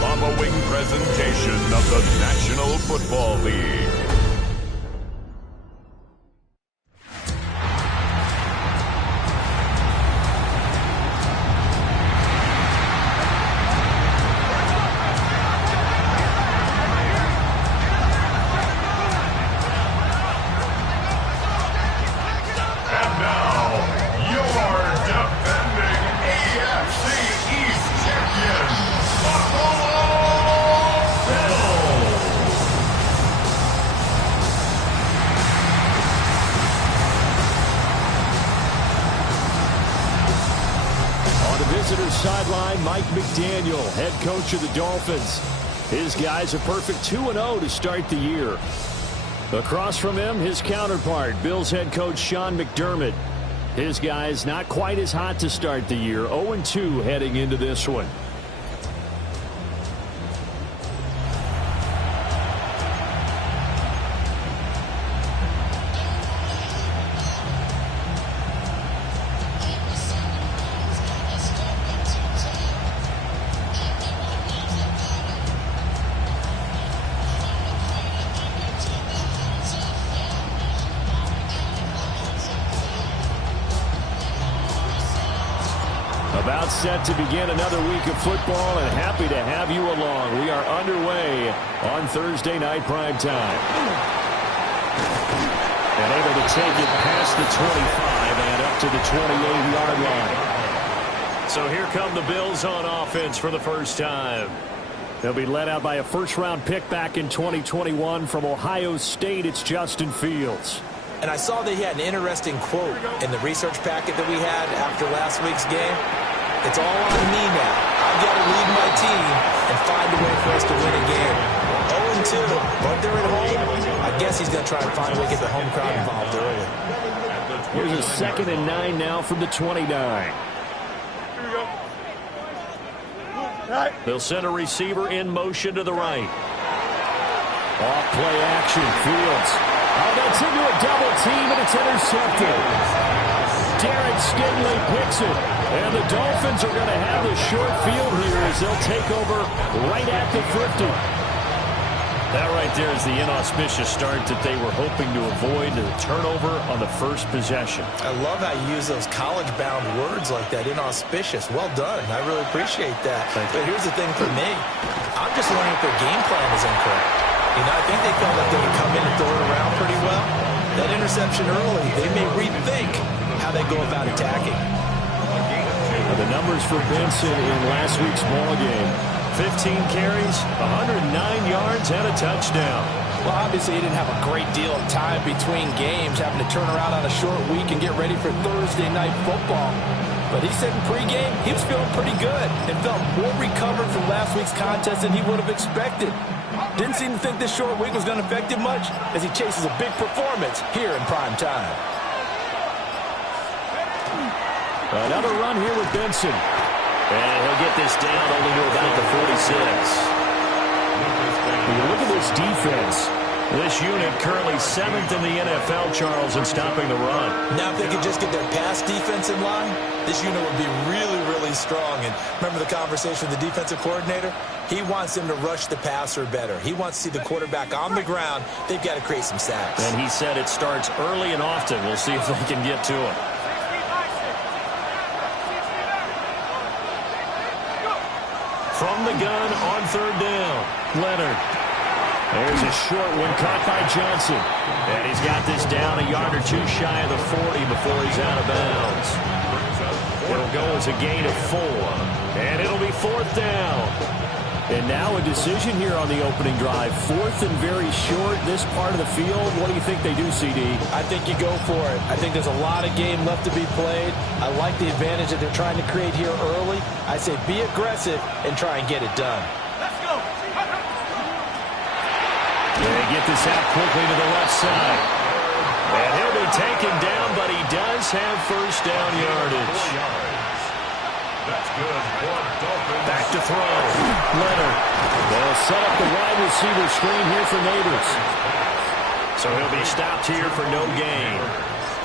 following presentation of the National Football League. Sideline, Mike McDaniel, head coach of the Dolphins. His guys a perfect 2-0 to start the year. Across from him, his counterpart, Bills head coach Sean McDermott. His guys not quite as hot to start the year, 0-2 heading into this one. About set to begin another week of football, and happy to have you along. We are underway on Thursday night primetime. And able to take it past the 25 and up to the 28-yard line. So here come the Bills on offense for the first time. They'll be led out by a first-round pick back in 2021 from Ohio State. It's Justin Fields. And I saw that he had an interesting quote in the research packet that we had after last week's game. It's all on me now. I've got to lead my team and find a way for us to win a game. 0-2, but they're at home. I guess he's going to try and find a way to get the home crowd involved early. Here's a 2nd and 9 now from the 29. They'll send a receiver in motion to the right. Off play action, Fields. Oh, that's into a double team, and it's intercepted. Derek Stingley picks it, and the Dolphins are going to have the short field here as they'll take over right at the 50. That right there is the inauspicious start that they were hoping to avoid, the turnover on the first possession. I love how you use those college-bound words like that, inauspicious. Well done. I really appreciate that. But here's the thing for me. I'm just wondering if their game plan is incorrect. You know, I think they felt like they would come in and throw it around pretty well. That interception early, they may rethink how they go about attacking. The numbers for Benson in last week's ball game. 15 carries, 109 yards, and a touchdown. Well, obviously, he didn't have a great deal of time between games, having to turn around on a short week and get ready for Thursday night football. But he said in pregame, he was feeling pretty good and felt more recovered from last week's contest than he would have expected. Didn't seem to think this short week was going to affect him much as he chases a big performance here in prime time. Another run here with Benson. And he'll get this down only to about the 46. When you look at this defense, this unit currently 7th in the NFL, Charles, in stopping the run. Now, if they could just get their pass defense in line, this unit would be really, really strong. And remember the conversation with the defensive coordinator? He wants them to rush the passer better. He wants to see the quarterback on the ground. They've got to create some sacks. And he said it starts early and often. We'll see if they can get to him. From the gun on 3rd down, Leonard. There's a short one caught by Johnson. And he's got this down a yard or two shy of the 40 before he's out of bounds. It'll go as a gain of 4. And it'll be 4th down. And now a decision here on the opening drive. 4th and very short, this part of the field. What do you think they do, CD? I think you go for it. I think there's a lot of game left to be played. I like the advantage that they're trying to create here early. I say be aggressive and try and get it done. Let's go. They get this out quickly to the left side. And he'll be taken down, but he does have first down yardage. That's good. Back to throw. Leonard. They'll set up the wide receiver screen here for Neighbors. So he'll be stopped here for no gain.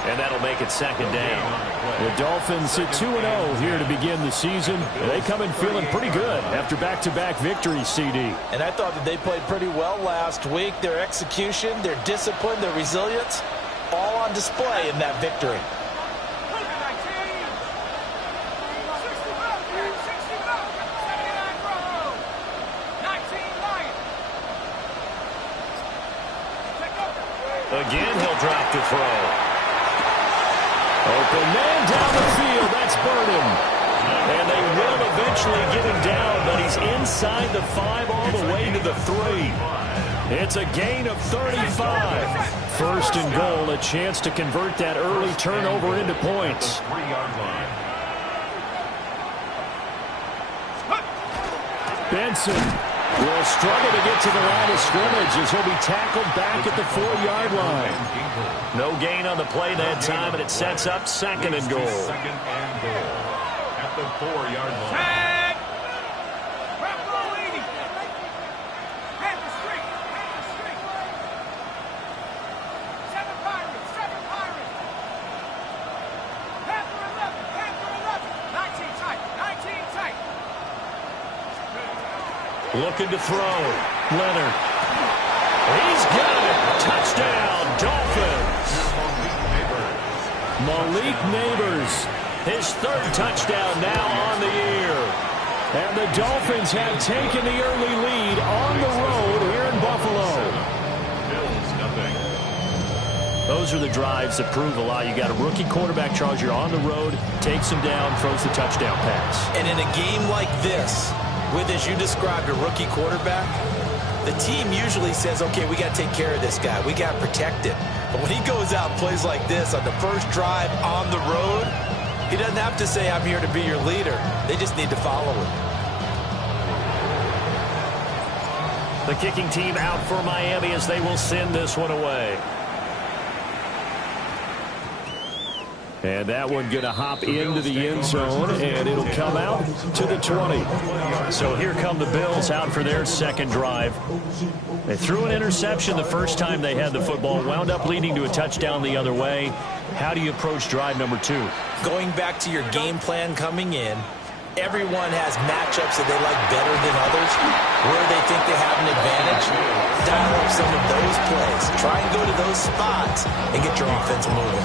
And that'll make it second down. The Dolphins sit 2-0 here to begin the season. They come in feeling pretty good after back-to-back victories, CD. And I thought that they played pretty well last week. Their execution, their discipline, their resilience, all on display in that victory. Again, he'll drop to throw. Open man down the field. That's Burden. And they will eventually get him down, but he's inside the 5 all the way to the 3. It's a gain of 35. First and goal, a chance to convert that early turnover into points. Benson will struggle to get to the line of scrimmage as he'll be tackled back at the 4-yard line. No gain on the play that time, and it sets up second and goal. Second and goal at the 4-yard line. Looking to throw. Leonard. He's got it. Touchdown, Dolphins. Malik Neighbors, his 3rd touchdown now on the year. And the Dolphins have taken the early lead on the road here in Buffalo. Those are the drives that prove a lot. You got a rookie quarterback charger on the road, takes him down, throws the touchdown pass. And in a game like this, with, as you described, a rookie quarterback, the team usually says, okay, we got to take care of this guy. We got to protect him. But when he goes out and plays like this on the first drive on the road, he doesn't have to say, I'm here to be your leader. They just need to follow him. The kicking team out for Miami as they will send this one away. And that one going to hop into the end zone, and it'll come out to the 20. So here come the Bills out for their second drive. They threw an interception the first time they had the football, wound up leading to a touchdown the other way. How do you approach drive number 2? Going back to your game plan coming in, everyone has matchups that they like better than others, where they think they have an advantage. Dial up some of those plays. Try and go to those spots and get your offense moving.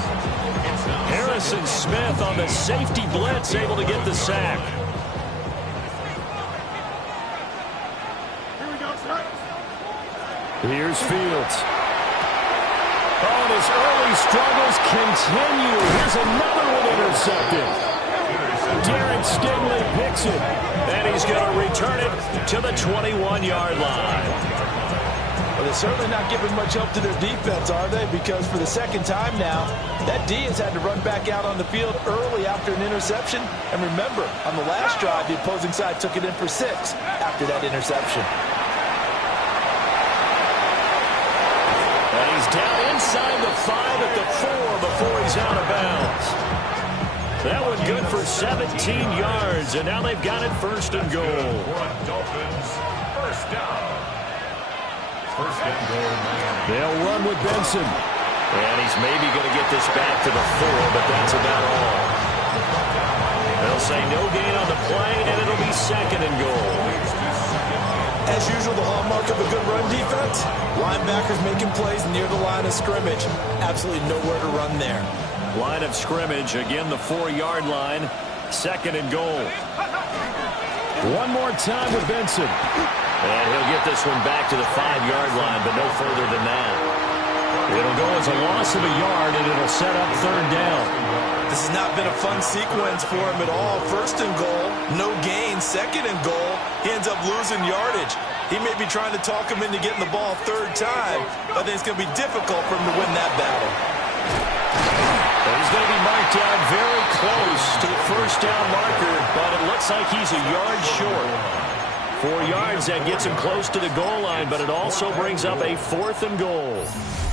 Harrison Smith on the safety blitz, able to get the sack. Here's Fields. Oh, and his early struggles continue. Here's another one intercepted. Derek Stingley picks it. And he's going to return it to the 21-yard line. Well, they're certainly not giving much help to their defense, are they? Because for the second time now, that D has had to run back out on the field early after an interception. And remember, on the last drive, the opposing side took it in for 6 after that interception. And he's down inside the 5 at the 4 before he's out of bounds. That one good for 17 yards, and now they've got it first and goal. Dolphins, first down. First and goal. They'll run with Benson. And he's maybe going to get this back to the 4, but that's about all. They'll say no gain on the play, and it'll be second and goal. As usual, the hallmark of a good run defense, linebackers making plays near the line of scrimmage. Absolutely nowhere to run there. Line of scrimmage, again the 4-yard line, second and goal. One more time with Benson. And he'll get this one back to the 5-yard line, but no further than that. It'll go as a loss of a yard, and it'll set up third down. This has not been a fun sequence for him at all. First and goal, no gain. Second and goal, he ends up losing yardage. He may be trying to talk him into getting the ball third time, but I think it's going to be difficult for him to win that battle. And he's going to be marked down very close to the first down marker, but it looks like he's a yard short. 4 yards, that gets him close to the goal line, but it also brings up a 4th and goal.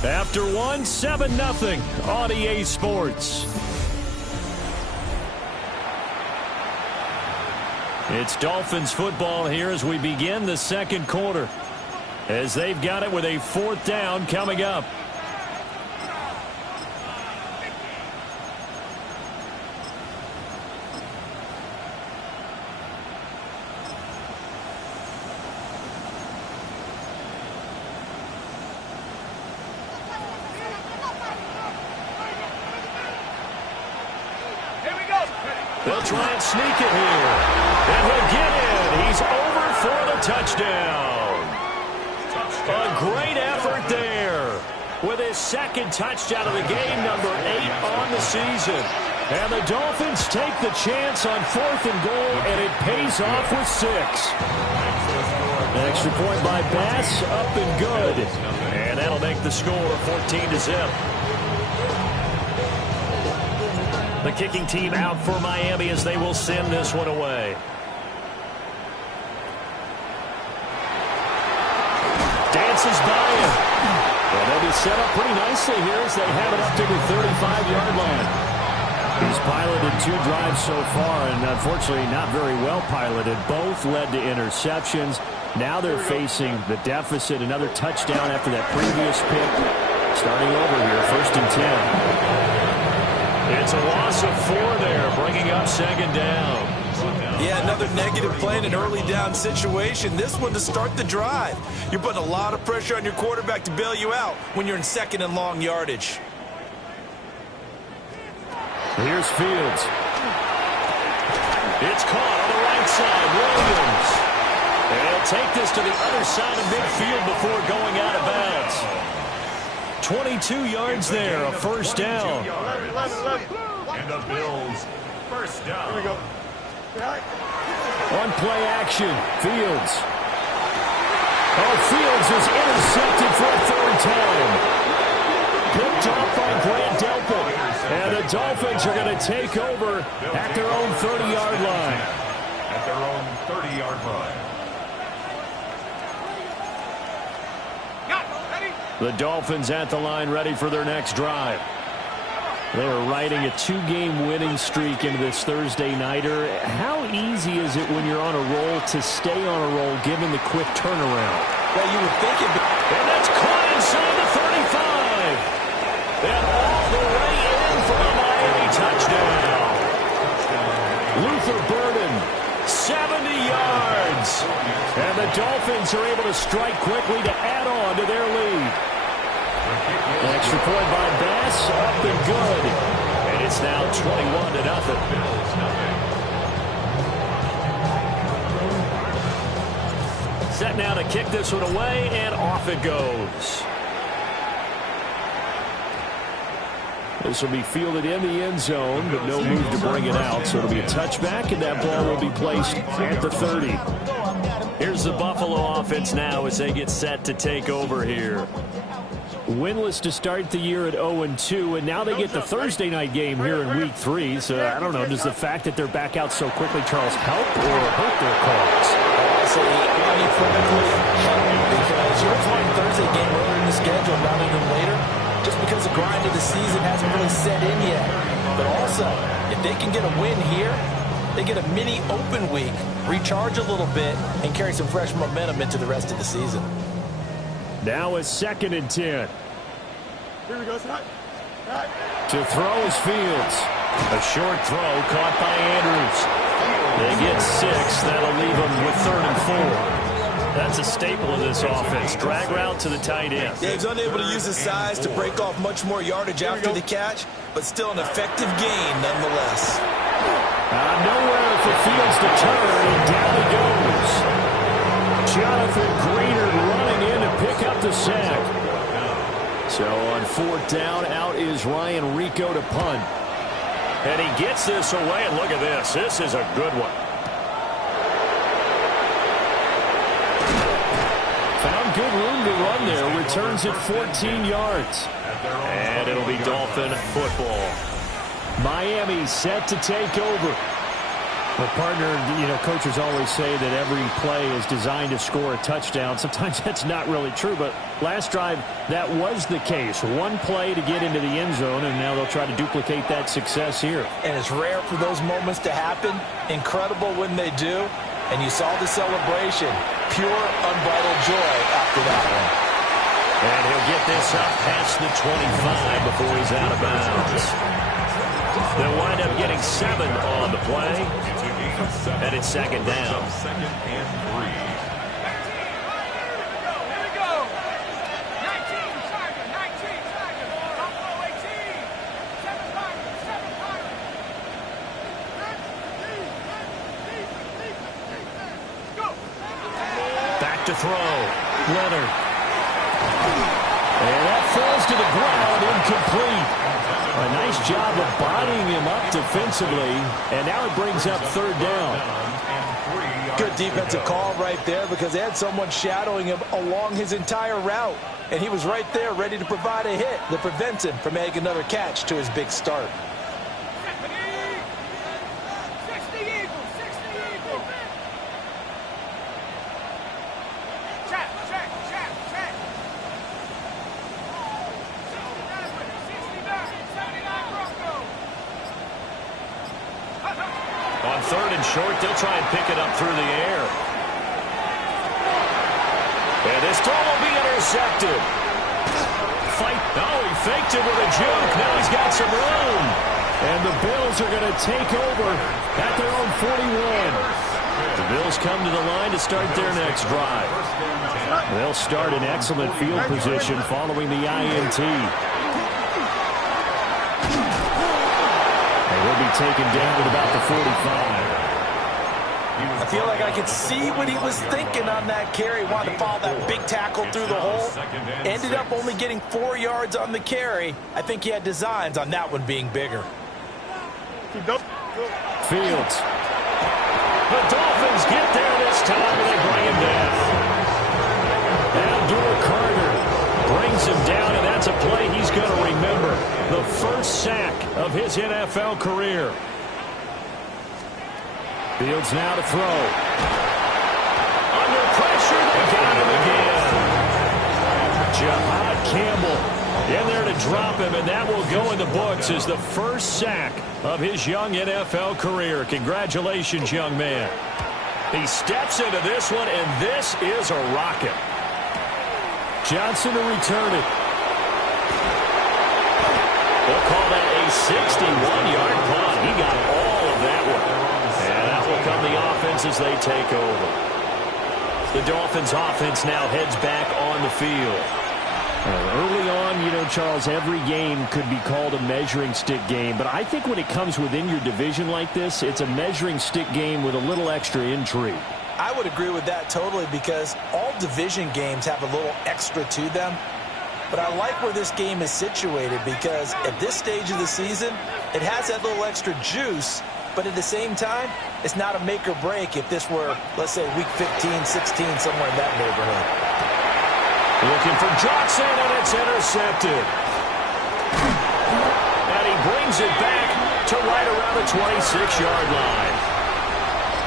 After one, 7-0 on EA Sports. It's Dolphins football here as we begin the second quarter, as they've got it with a 4th down coming up. They'll try and sneak it here. And he'll get in. He's over for the touchdown. A great effort there. With his second touchdown of the game, number 8 on the season. And the Dolphins take the chance on 4th and goal, and it pays off with 6. An extra point by Bass, up and good. And that'll make the score 14-0. The kicking team out for Miami as they will send this one away. Dances by him. Well, they'll be set up pretty nicely here as they have it up to the 35-yard line. He's piloted 2 drives so far, and unfortunately not very well piloted. Both led to interceptions. Now they're facing the deficit. Another touchdown after that previous pick. Starting over here, 1st and 10. It's a loss of 4 there, bringing up 2nd down. Yeah, another negative play in an early down situation. This one to start the drive. You're putting a lot of pressure on your quarterback to bail you out when you're in 2nd and long yardage. Here's Fields. It's caught on the right side. Williams. And he'll take this to the other side of midfield before going out of bounds. 22 yards there, a 1st down. And the Bills, 1st down. Here we go. On play action, Fields. Oh, Fields is intercepted for a 3rd time. Picked off by Grant Delpit. And the Dolphins are going to take over at their own 30-yard line. At their own 30-yard line. The Dolphins at the line ready for their next drive. They are riding a 2-game winning streak into this Thursday nighter. How easy is it when you're on a roll to stay on a roll given the quick turnaround? Well, you would think it. And that's caught inside the 35. And all the way in for a Miami touchdown. Luther Burden, 70 yards. And the Dolphins are able to strike quickly to add on to their lead. An extra point by Bass, up and good. And it's now 21-0. Set now to kick this one away, and off it goes. This will be fielded in the end zone, but no move to bring it out. So it'll be a touchback, and that ball will be placed at the 30. Here's the Buffalo offense now as they get set to take over here. Winless to start the year at 0-2, and now they get the Thursday night game here in Week 3. So, I don't know, does the fact that they're back out so quickly, Charles, help or hurt their cause? Honestly, unequivocally help, because you're playing Thursday game earlier in the schedule rather than later, just because the grind of the season hasn't really set in yet. But also, if they can get a win here, they get a mini open week, recharge a little bit, and carry some fresh momentum into the rest of the season. Now it's 2nd and 10. Here we go. To throw is Fields. A short throw caught by Andrews. They get 6. That'll leave them with 3rd and 4. That's a staple of this offense. Drag route to the tight end. Yeah, he's unable to use his size to break off much more yardage after the catch, but still an effective gain nonetheless. Nowhere for Fields to turn, and down he goes. Jonathan Greenard running in to pick up the sack. So on 4th down, out is Ryan Rico to punt. And he gets this away, and look at this. This is a good one. Found good room to run there. Returns it 14 yards. And it'll be Dolphin football. Miami set to take over. Well, partner, coaches always say that every play is designed to score a touchdown. Sometimes that's not really true, but last drive, that was the case. One play to get into the end zone, and now they'll try to duplicate that success here. And it's rare for those moments to happen. Incredible when they do. And you saw the celebration. Pure, unbridled joy after that one. And he'll get this up past the 25 before he's out of bounds. They'll wind up getting 7 on the play. And it's 2nd down. 2nd and 3. to throw. Leonard. And that falls to the ground, incomplete. A nice job of bodying him up defensively, and now it brings up third down. Good defensive call right there because they had someone shadowing him along his entire route, and he was right there ready to provide a hit that prevents him from making another catch to his big start. On third and short, they'll try and pick it up through the air. And this throw will be intercepted. Fight. Oh, he faked it with a juke. Now he's got some room. And the Bills are going to take over at their own 41. The Bills come to the line to start their next drive. They'll start in excellent field position following the INT. He'll be taken down at about the 45. I feel like I could see what he was thinking on that carry. Wanted to follow that big tackle through the hole. Ended up only getting 4 yards on the carry. I think he had designs on that one being bigger. Fields. The Dolphins get there this time, and they bring him down. Abdul Carter brings him down, and that's a play he's going to remember. The first sack of his NFL career. Fields now to throw. Under pressure, they got him again. Jahad Campbell in there to drop him, and that will go in the books as the first sack of his young NFL career. Congratulations, young man. He steps into this one, and this is a rocket. Johnson to return it. They'll call that a 61-yard punt. He got all of that one. And that will come the offense as they take over. The Dolphins offense now heads back on the field. Early on, you know, Charles, every game could be called a measuring stick game. But I think when it comes within your division like this, it's a measuring stick game with a little extra intrigue. I would agree with that totally because all division games have a little extra to them. But I like where this game is situated because at this stage of the season, it has that little extra juice. But at the same time, it's not a make or break if this were, let's say, week 15, 16, somewhere in that neighborhood. Looking for Johnson, and it's intercepted. And he brings it back to right around the 26-yard line.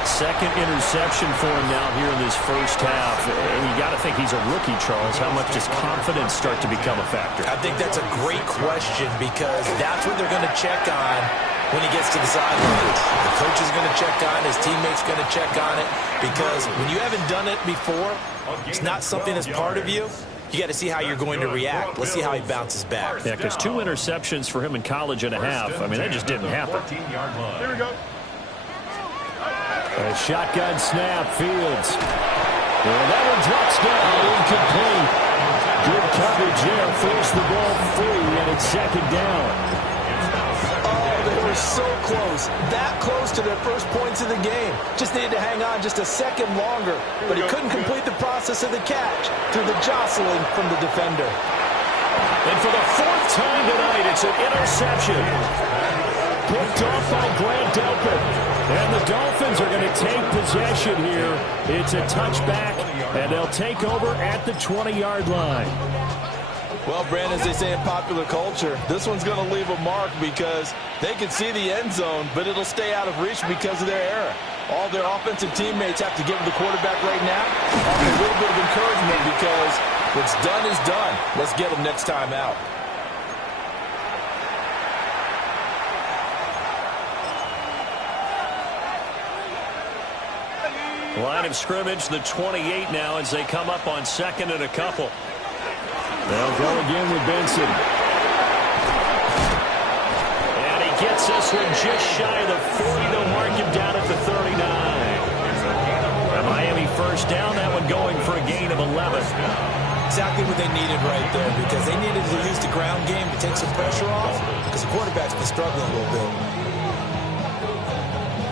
Second interception for him now here in this first half. And you got to think he's a rookie, Charles. How much does confidence start to become a factor? I think that's a great question because that's what they're going to check on when he gets to the sidelines. The coach is going to check on it. His teammate's going to check on it because when you haven't done it before, it's not something that's part of you. You got to see how you're going to react. Let's see how he bounces back. Yeah, because 2 interceptions for him in college and a half. I mean, that just didn't happen. Here we go. A shotgun snap, Fields. Well, that one drops down, incomplete. Good coverage there, force the ball free, and it's second down. Oh, they were so close. That close to their first points of the game. Just needed to hang on just a second longer, but he couldn't complete the process of the catch through the jostling from the defender. And for the 4th time tonight, it's an interception. Picked off by Grant Delpit. And the Dolphins are going to take possession here. It's a touchback, and they'll take over at the 20-yard line. Well, Brandon, as they say in popular culture, this one's going to leave a mark because they can see the end zone, but it'll stay out of reach because of their error. All their offensive teammates have to give the quarterback right now a little bit of encouragement because what's done is done. Let's get them next time out. Line of scrimmage, the 28 now as they come up on second and a couple. They'll go again with Benson. And he gets this one just shy of the 40. They'll mark him down at the 39. A Miami first down, that one going for a gain of 11. Exactly what they needed right there because they needed to use the ground game to take some pressure off because the quarterback's been struggling a little bit.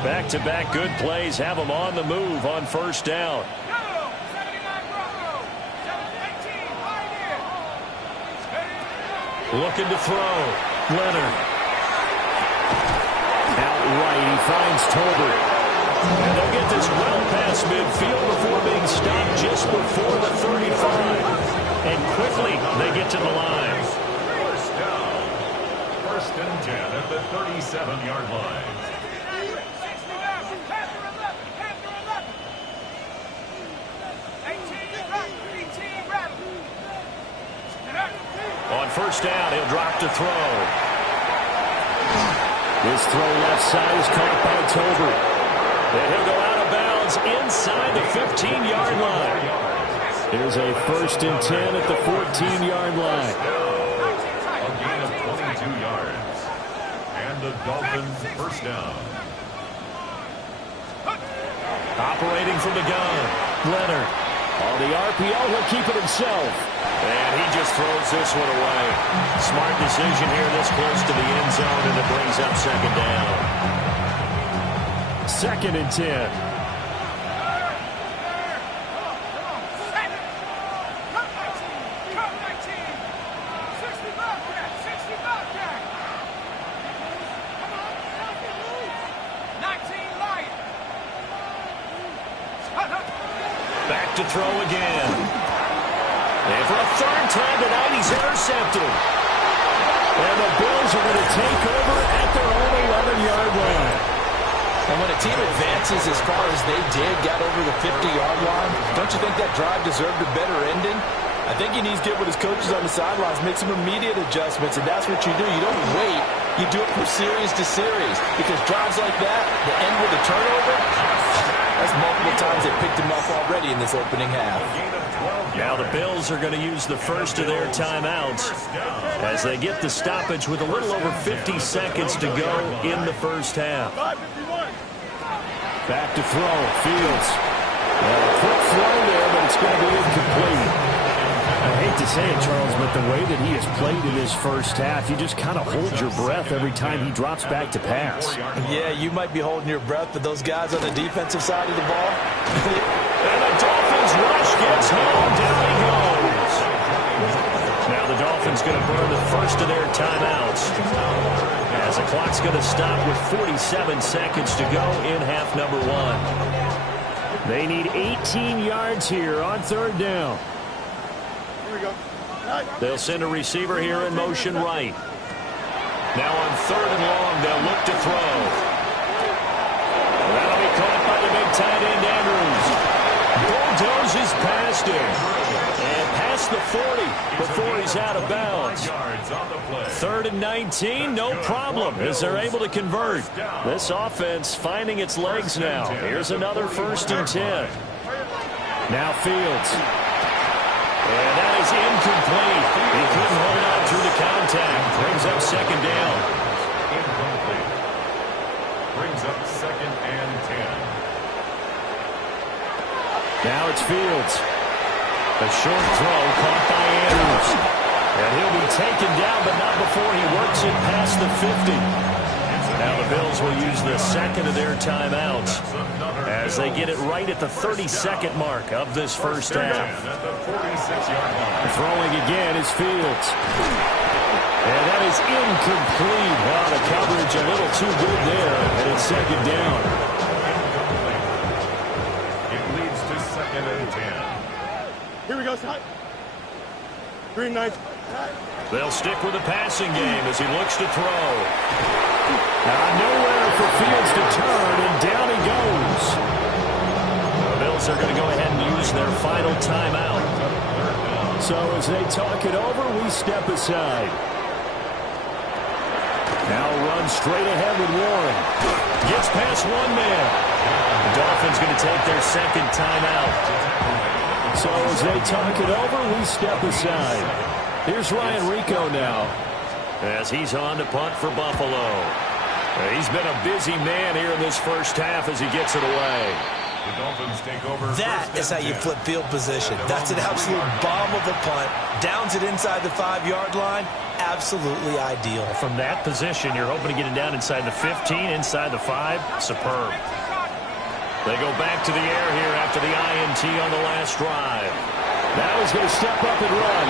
Back-to-back good plays have them on the move on first down. Looking to throw. Leonard. Out right, he finds Tolbert. And they'll get this well past midfield before being stopped just before the 35. And quickly, they get to the line. First down. 1st and 10 at the 37-yard line. On 1st down, he'll drop to throw. His throw left side is caught by Tolbert. And he'll go out of bounds inside the 15-yard line. Here's a 1st and 10 at the 14-yard line. A gain of 22 yards. And the Dolphins 1st down. Operating from the gun. Leonard. On the RPO, he'll keep it himself. And he just throws this one away. Smart decision here this close to the end zone, and it brings up 2nd down. 2nd and 10. Back to throw again. And for a 3rd time tonight, he's intercepted. And the Bills are going to take over at their own 11-yard line. And when a team advances as far as they did, got over the 50-yard line, don't you think that drive deserved a better ending? I think he needs to get with his coaches on the sidelines, make some immediate adjustments, and that's what you do. You don't wait. You do it from series to series. Because drives like that, the end with a turnover, that's multiple times they picked him up already in this opening half. Now the Bills are going to use the first of their timeouts as they get the stoppage with a little over 50 seconds to go in the 1st half. Back to throw. Fields. A quick throw there, but it's going to be incomplete. I hate to say it, Charles, but the way that he has played in this 1st half, you just kind of hold your breath every time he drops back to pass. Yeah, you might be holding your breath, but those guys on the defensive side of the ball. And the Dolphins rush gets home. Down he goes. Now the Dolphins going to burn the first of their timeouts as the clock's going to stop with 47 seconds to go in half number 1. They need 18 yards here on 3rd down. Here we go. They'll send a receiver here in motion right. Now on 3rd and long, they'll look to throw. That'll be caught by the big tight end, Andrews. Bulldozes past him. And past the 40 before he's out of bounds. 3rd and 19, no problem, as they're able to convert. This offense finding its legs now. Here's another 1st and 10. Now Fields. And that is incomplete. He couldn't hold on through the contact. Brings up 2nd down. Incomplete. Brings up 2nd and 10. Now it's Fields. A short throw caught by Andrews. And he'll be taken down, but not before he works it past the 50. Now the Bills will use the 2nd of their timeouts as they get it right at the 32nd mark of this 1st half. Throwing again is Fields. And that is incomplete. Wow, the coverage a little too good there, and it's 2nd down. It leads to 2nd and 10. Here we go, Scott. Green knife. They'll stick with the passing game as he looks to throw. Nowhere for Fields to turn, and down he goes. The Bills are going to go ahead and use their final timeout. So as they talk it over, we step aside. Now run straight ahead with Warren. Gets past one man. The Dolphins going to take their 2nd timeout. So as they talk it over, we step aside. Here's Ryan Rico now as he's on to punt for Buffalo. He's been a busy man here in this 1st half as he gets it away. The Dolphins take over. That is how you flip field position. That's an absolute bomb of a punt. Downs it inside the 5-yard line. Absolutely ideal. From that position, you're hoping to get it down inside the 15, inside the 5. Superb. They go back to the air here after the INT on the last drive. Now he's going to step up and run.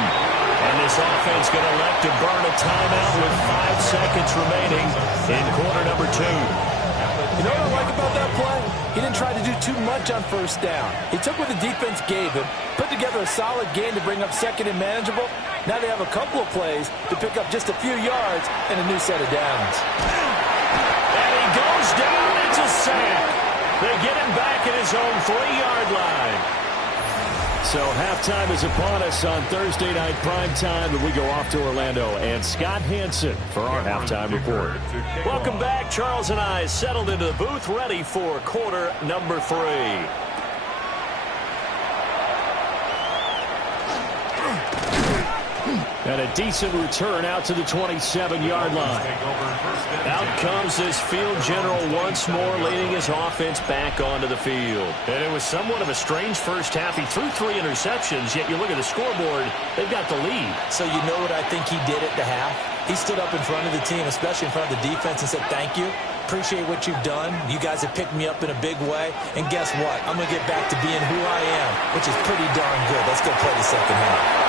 And this offense going to elect to burn a timeout with 5 seconds remaining in quarter number 2. You know what I like about that play? He didn't try to do too much on first down. He took what the defense gave him, put together a solid gain to bring up second and manageable. Now they have a couple of plays to pick up just a few yards and a new set of downs. And he goes down. It's a sack. They get him back at his own 3-yard line. So halftime is upon us on Thursday night primetime, and we go off to Orlando. And Scott Hansen for our halftime report. Welcome back. Charles and I settled into the booth, ready for quarter number 3. And a decent return out to the 27-yard line. Out comes this field general once more, leading his offense back onto the field. And it was somewhat of a strange first half. He threw 3 interceptions, yet you look at the scoreboard, they've got the lead. So you know what I think he did at the half? He stood up in front of the team, especially in front of the defense, and said, thank you. Appreciate what you've done. You guys have picked me up in a big way. And guess what? I'm going to get back to being who I am, which is pretty darn good. Let's go play the second half.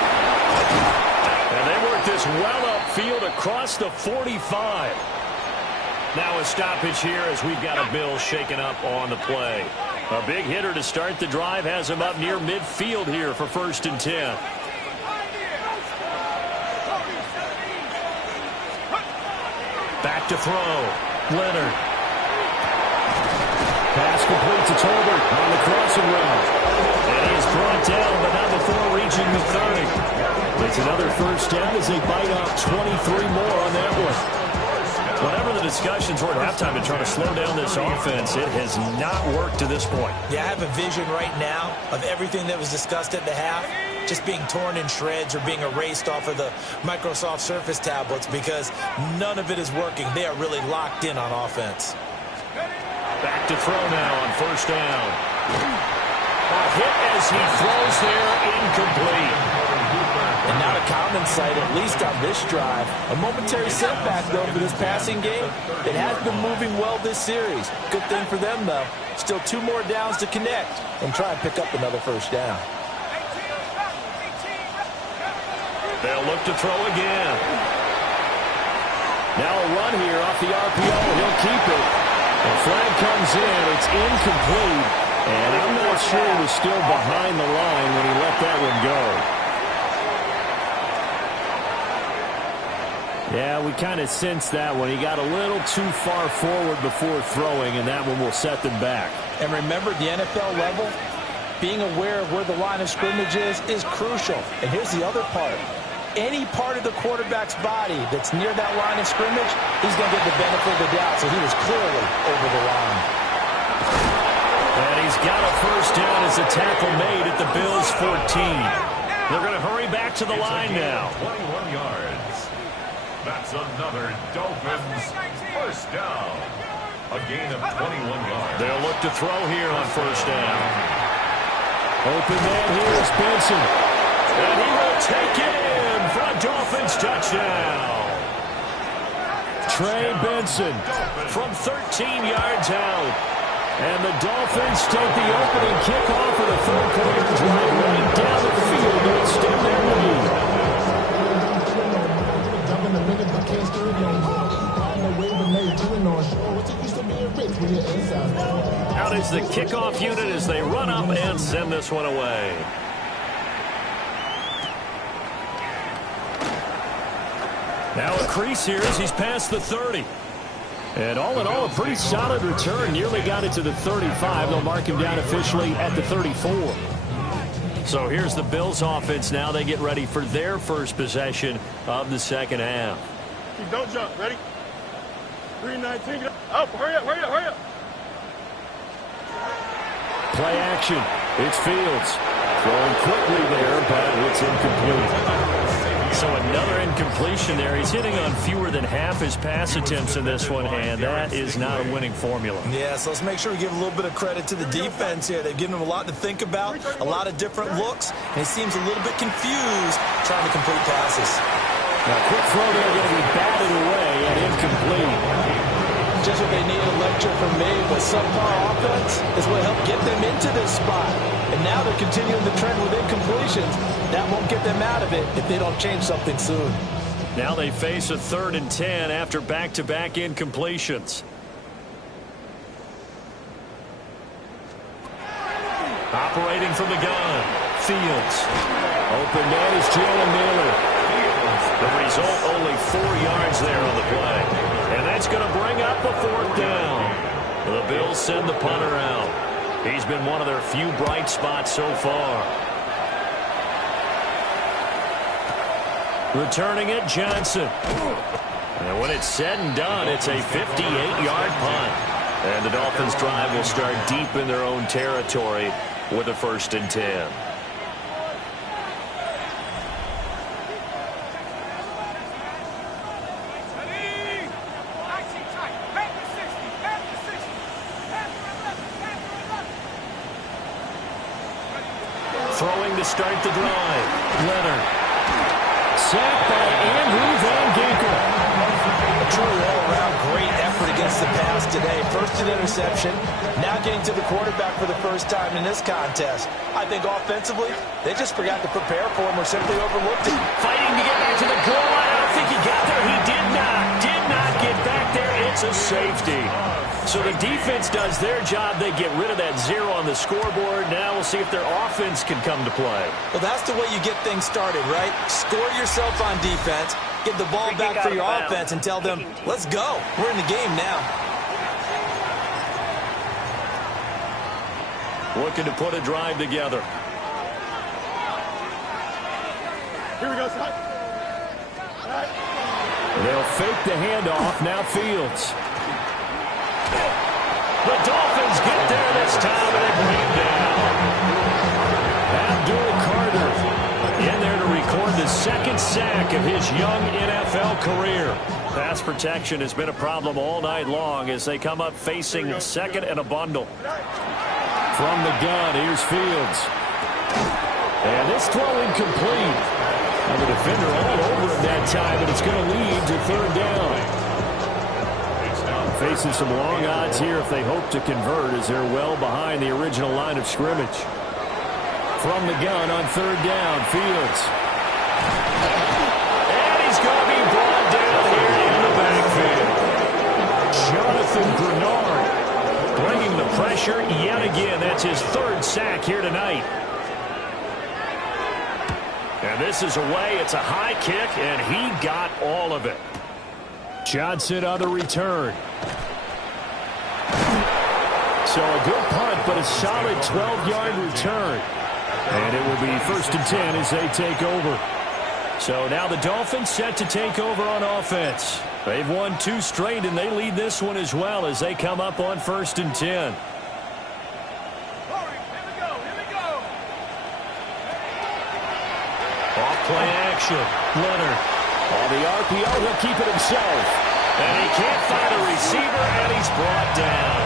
And they work this well upfield across the 45. Now a stoppage here as we've got a Bill shaken up on the play. A big hitter to start the drive has him up near midfield here for 1st and 10. Back to throw. Leonard. Pass complete to Tolbert on the crossing route. And he is brought down, but not before reaching the 30. It's another 1st down as they bite off 23 more on that one. Whatever the discussions were at halftime to try to slow down this offense, it has not worked to this point. Yeah, I have a vision right now of everything that was discussed at the half just being torn in shreds or being erased off of the Microsoft Surface tablets because none of it is working. They are really locked in on offense. Back to throw now on 1st down. A hit as he throws there, incomplete. And not a common sight, at least on this drive. A momentary setback, though, for this passing game. It has been moving well this series. Good thing for them, though. Still 2 more downs to connect and try and pick up another 1st down. They'll look to throw again. Now a run here off the RPO. He'll keep it. The flag comes in. It's incomplete. And I'm not sure he was still behind the line when he let that one go. Yeah, we kind of sensed that one. He got a little too far forward before throwing, and that one will set them back. And remember, the NFL level, being aware of where the line of scrimmage is crucial. And here's the other part. Any part of the quarterback's body that's near that line of scrimmage, he's going to get the benefit of the doubt. So he was clearly over the line. And he's got a 1st down as a tackle made at the Bills' 14. They're going to hurry back to the line now. 21 yards. That's another Dolphins 1st down. A gain of 21 yards. They'll look to throw here on 1st down. Open man here is Benson. And he will take it in for a Dolphins touchdown. Trey Benson from 13 yards out. And the Dolphins take the opening kickoff of the 3rd quarter drive right down the field to extend their lead. Out is the kickoff unit as they run up and send this one away. Now a crease here as he's past the 30. And all in all, a pretty solid return. Nearly got it to the 35. They'll mark him down officially at the 34. So here's the Bills offense now. They get ready for their first possession of the 2nd half. Don't jump. Ready? 3-19. Up. Hurry up. Hurry up. Hurry up. Play action. It's Fields. Throwing quickly there, but it's incomplete. So another incompletion there. He's hitting on fewer than half his pass attempts in this one, and that is not a winning formula. Yeah, so let's make sure we give a little bit of credit to the defense here. They've given him a lot to think about, a lot of different looks, and he seems a little bit confused trying to complete passes. Now, quick throw there going to be batted away and incomplete. Just what they need, a lecture from me, but subpar offense is what helped get them into this spot. And now they're continuing the trend with incompletion. situations, that won't get them out of it if they don't change something soon. Now they face a 3rd and 10 after back-to-back incompletions. Operating from the gun, Fields. Open man is jrelentlesz. The result, only 4 yards there on the play. And that's going to bring up the 4th down. The Bills send the punter out. He's been one of their few bright spots so far. Returning it, Johnson. And when it's said and done, it's a 58-yard punt. And the Dolphins' drive will start deep in their own territory with a 1st and 10. Throwing to start the drive. Leonard. Sacked by Andrew Van Ginkel. A true all-around great effort against the pass today. First an interception, now getting to the quarterback for the first time in this contest. I think offensively, they just forgot to prepare for him or simply overlooked it. Fighting to get back to the goal line. I don't think he got there. He did not get back there. It's a safety. So the defense does their job. They get rid of that 0 on the scoreboard. Now we'll see if their offense can come to play. Well, that's the way you get things started, right? Score yourself on defense, get the ball back for your offense, and tell them, let's go. We're in the game now. Looking to put a drive together. Here we go, son. They'll fake the handoff. Now Fields. The Dolphins get there this time, and they bring him down. Abdul Carter in there to record the 2nd sack of his young NFL career. Pass protection has been a problem all night long as they come up facing 2nd and a bundle. From the gun, here's Fields. And this throw incomplete. And the defender all over him that time, but it's going to lead to 3rd down. Facing some long odds here if they hope to convert as they're well behind the original line of scrimmage. From the gun on 3rd down, Fields. And he's going to be brought down here in the backfield. Jonathan Bernard bringing the pressure yet again. That's his 3rd sack here tonight. And this is away. It's a high kick, and he got all of it. Johnson on the return. So a good punt, but a solid 12-yard return. And it will be 1st and 10 as they take over. So now the Dolphins set to take over on offense. They've won 2 straight, and they lead this one as well as they come up on 1st and 10. Off-play action. Leonard. On the RPO, he'll keep it himself. And he can't find a receiver, and he's brought down.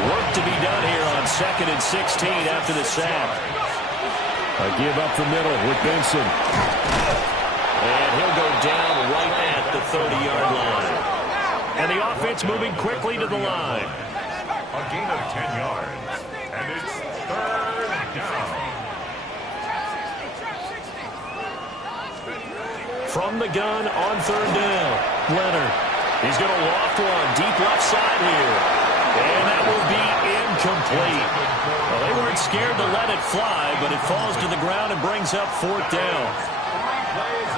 Work to be done here on 2nd and 16 after the sack. A give up the middle with Benson. And he'll go down right at the 30-yard line. And the offense moving quickly to the line. A gain of 10 yards. And it's 3rd down. From the gun on 3rd down. Leonard. He's going to loft one deep left side here. And that will be incomplete. Well, they weren't scared to let it fly, but it falls to the ground and brings up 4th down.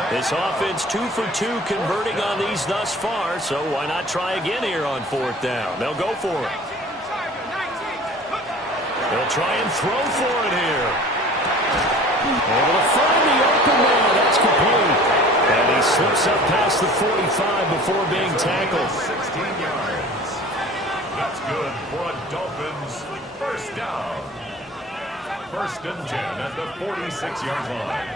This offense 2 for 2 converting on these thus far, so why not try again here on 4th down? They'll go for it. They'll try and throw for it here. Able to find the open man. That's complete. And he slips up past the 45 before being tackled. 16 yards. That's good for a Dolphins 1st down. 1st and 10 at the 46-yard line.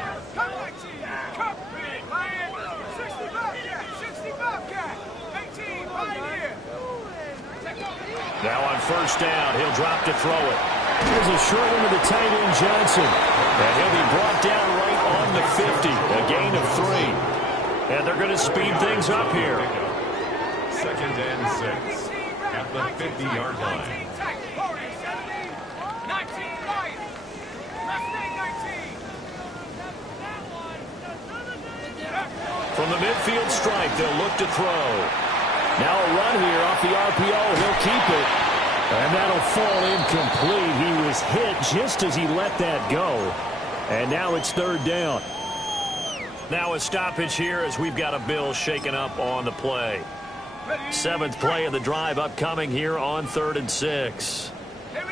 Now on 1st down, he'll drop to throw it. Here's a short one to the tight end, Johnson. And he'll be brought down right on the 50. A gain of 3. And they're going to speed things up here. 2nd and 6. At the 50-yard line. From the midfield stripe, they'll look to throw. Now a run here off the RPO. He'll keep it. And that'll fall incomplete. He was hit just as he let that go. And now it's third down. Now a stoppage here as we've got a Bill shaken up on the play. 7th play of the drive upcoming here on 3rd and 6. And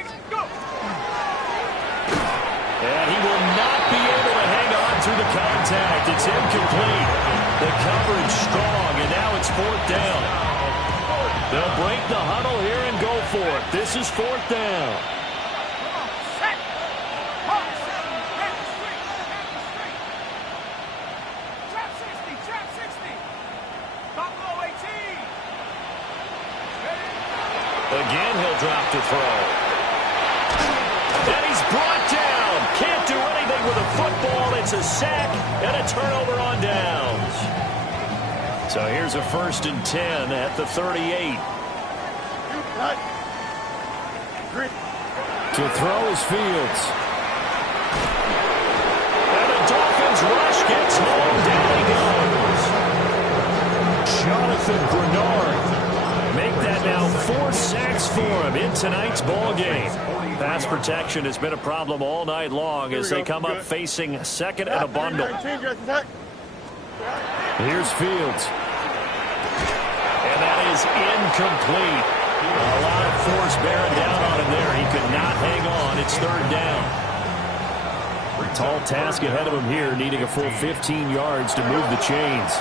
he will not be able to hang on through the contact. It's incomplete. The coverage strong, and now it's 4th down. They'll break the huddle here and go for it. This is 4th down. Again, he'll drop to throw. And he's brought down. Can't do anything with a football. It's a sack and a turnover on downs. So here's a 1st and 10 at the 38. To throw is Fields. And the Dolphins rush gets home. Down he goes. Jonathan Bernard. Make that now 4 sacks for him in tonight's ball game. Pass protection has been a problem all night long as they come up facing 2nd and a bundle. Here's Fields. And that is incomplete. A lot of force bearing down on him there. He could not hang on. It's 3rd down. Tall task ahead of him here, needing a full 15 yards to move the chains.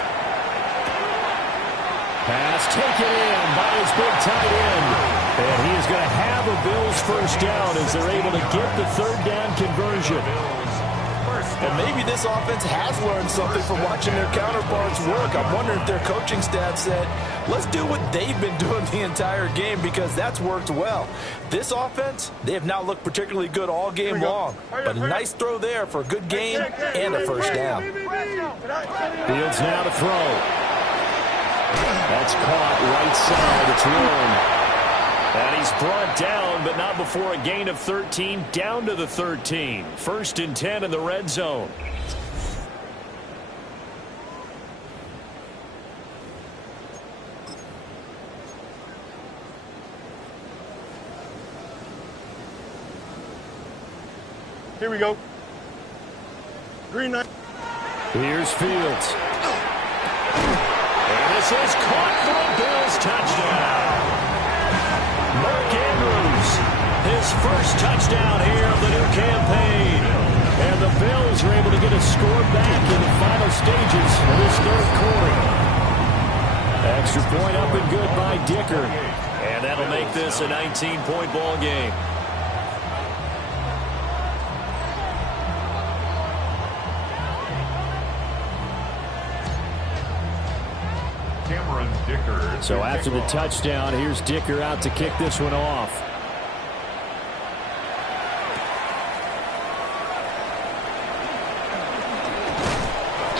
Pass taken in by his big tight end. And he is going to have a Bills 1st down as they're able to get the 3rd down conversion. And maybe this offense has learned something from watching their counterparts work. I'm wondering if their coaching staff said, let's do what they've been doing the entire game because that's worked well. This offense, they have not looked particularly good all game long. But a nice throw there for a good game and a 1st down. Fields now to throw. That's caught right side. It's Warren. And he's brought down, but not before a gain of 13, down to the 13. 1st and 10 in the red zone. Here we go. Green light. Here's Fields. And this is caught for a Bills touchdown. Mark Andrews, his 1st touchdown here of the new campaign. And the Bills are able to get a score back in the final stages of this 3rd quarter. Extra point up and good by Dicker. And that'll make this a 19-point ball game. So after the touchdown, here's Dicker out to kick this one off.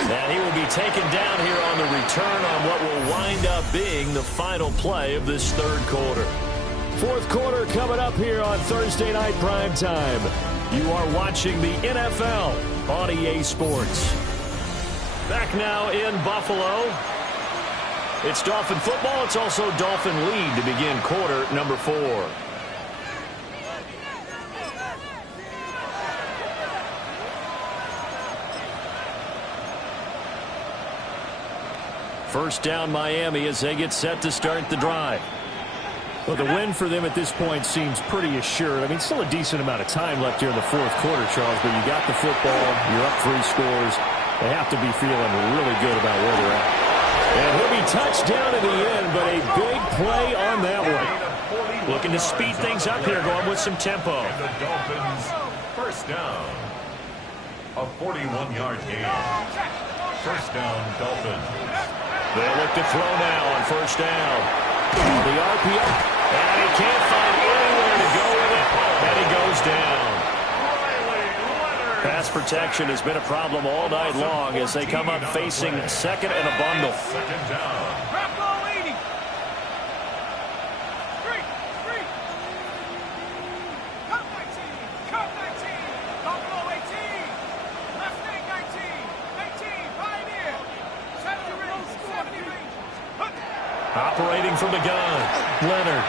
And he will be taken down here on the return on what will wind up being the final play of this 3rd quarter. 4th quarter coming up here on Thursday Night Primetime. You are watching the NFL on EA Sports. Back now in Buffalo. It's Dolphin football. It's also Dolphin lead to begin quarter number 4. First down Miami as they get set to start the drive. Well, the win for them at this point seems pretty assured. I mean, still a decent amount of time left here in the 4th quarter, Charles, but you got the football. You're up 3 scores. They have to be feeling really good about where they're at. And he'll be touched down in the end, but a big play on that one. Looking to speed things up here, going with some tempo. And the Dolphins, 1st down. A 41-yard gain. 1st down, Dolphins. They'll look to throw now on 1st down. The RPO. And he can't find anywhere to go with it. And he goes down. Pass protection has been a problem all night long as they come up facing 2nd and a bundle. 2nd down. Operating from the gun, Leonard.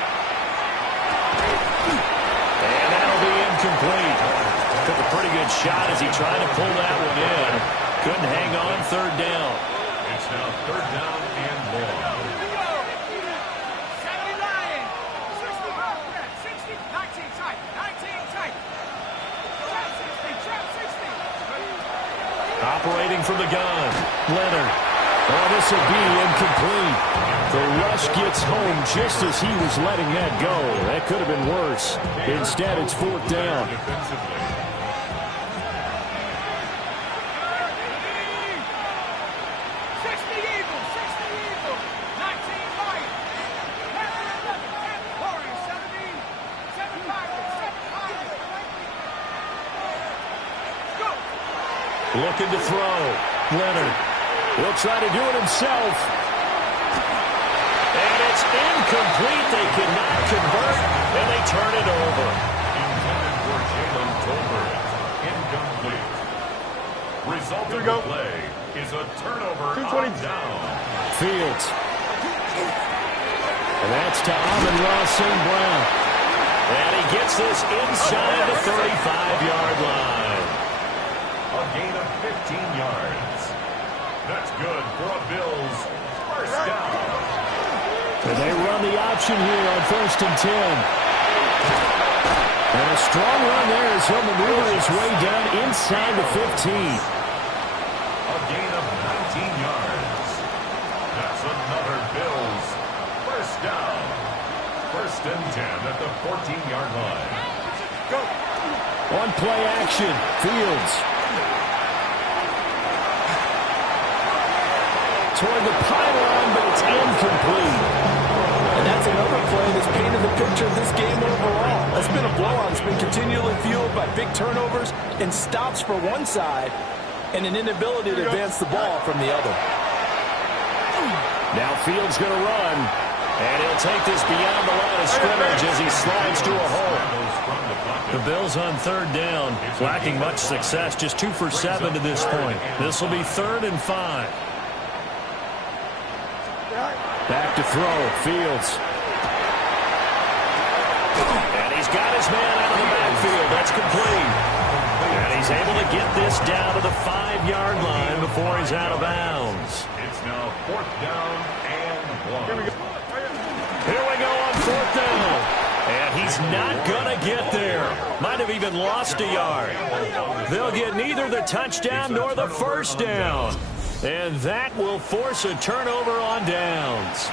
And that'll be incomplete. Took a pretty good shot as he tried to pull that one in. Couldn't hang on, third down. It's now third down and long. Operating from the gun, Leonard. Oh, this will be incomplete. The rush gets home just as he was letting that go. That could have been worse. Instead, it's fourth down. Looking to throw. Leonard. He'll try to do it himself. And it's incomplete. They cannot convert, and they turn it over. Intended for Jalen Tolbert. Incomplete. Result of the play is a turnover on down. Fields. And that's to Amon-Ra St. Brown. And he gets this inside the 35-yard line. A gain of 15 yards. That's good for a Bills first down. And they run the option here on 1st and 10. And a strong run there as he'll maneuver his way down inside the 15. A gain of 19 yards. That's another Bills first down. 1st and 10 at the 14-yard line. Go. On play action, Fields. Toward the pylon, but it's incomplete. And that's another play that's painted the picture of this game overall. It's been a blowout. It's been continually fueled by big turnovers and stops for one side and an inability to advance the ball from the other. Now Fields going to run, and he'll take this beyond the line of scrimmage as he slides to a hole. The Bills on third down, lacking much success, just 2 for 7 to this point. This will be 3rd and 5. Back to throw, Fields. And he's got his man out of the backfield. That's complete. And he's able to get this down to the 5-yard line before he's out of bounds. It's now 4th down and 1. Here we go on 4th down. And he's not going to get there. Might have even lost a yard. They'll get neither the touchdown nor the first down. And that will force a turnover on downs.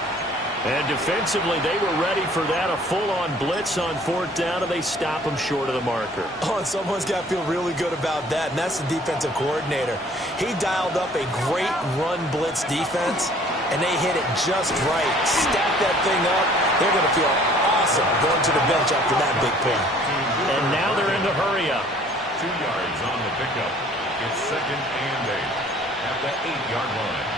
And defensively, they were ready for that, a full-on blitz on 4th down, and they stop them short of the marker. Oh, and someone's got to feel really good about that, and that's the defensive coordinator. He dialed up a great run blitz defense, and they hit it just right. Stack that thing up. They're going to feel awesome going to the bench after that big play. And now they're in the hurry up. 2 yards on the pickup. It's 2nd and 8 at the 8-yard line.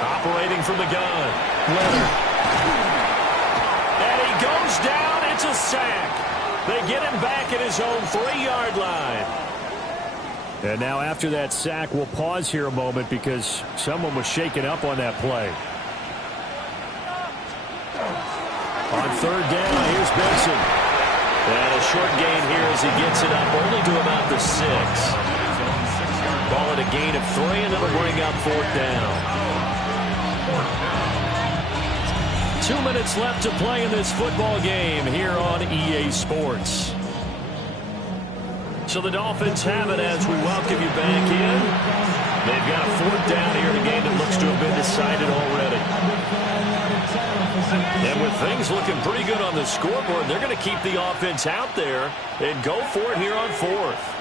Operating from the gun, Leonard. And he goes down. It's a sack. They get him back at his own 3-yard line. And now after that sack, we'll pause here a moment because someone was shaken up on that play. On 3rd down, here's Benson. And a short gain here as he gets it up only to about the 6. Call it a gain of 3, and it'll bring up 4th down. 2 minutes left to play in this football game here on EA Sports. So the Dolphins have it as we welcome you back in. They've got a 4th down here in a game that looks to have been decided already. And with things looking pretty good on the scoreboard, they're going to keep the offense out there and go for it here on 4th.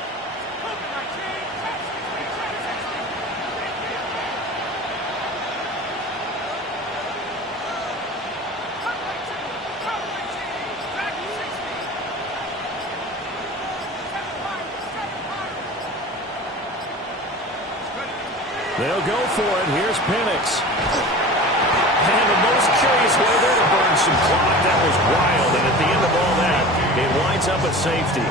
They'll go for it. Here's Penix. And the most curious way there to burn some clock. That was wild. And at the end of all that, it winds up a safety.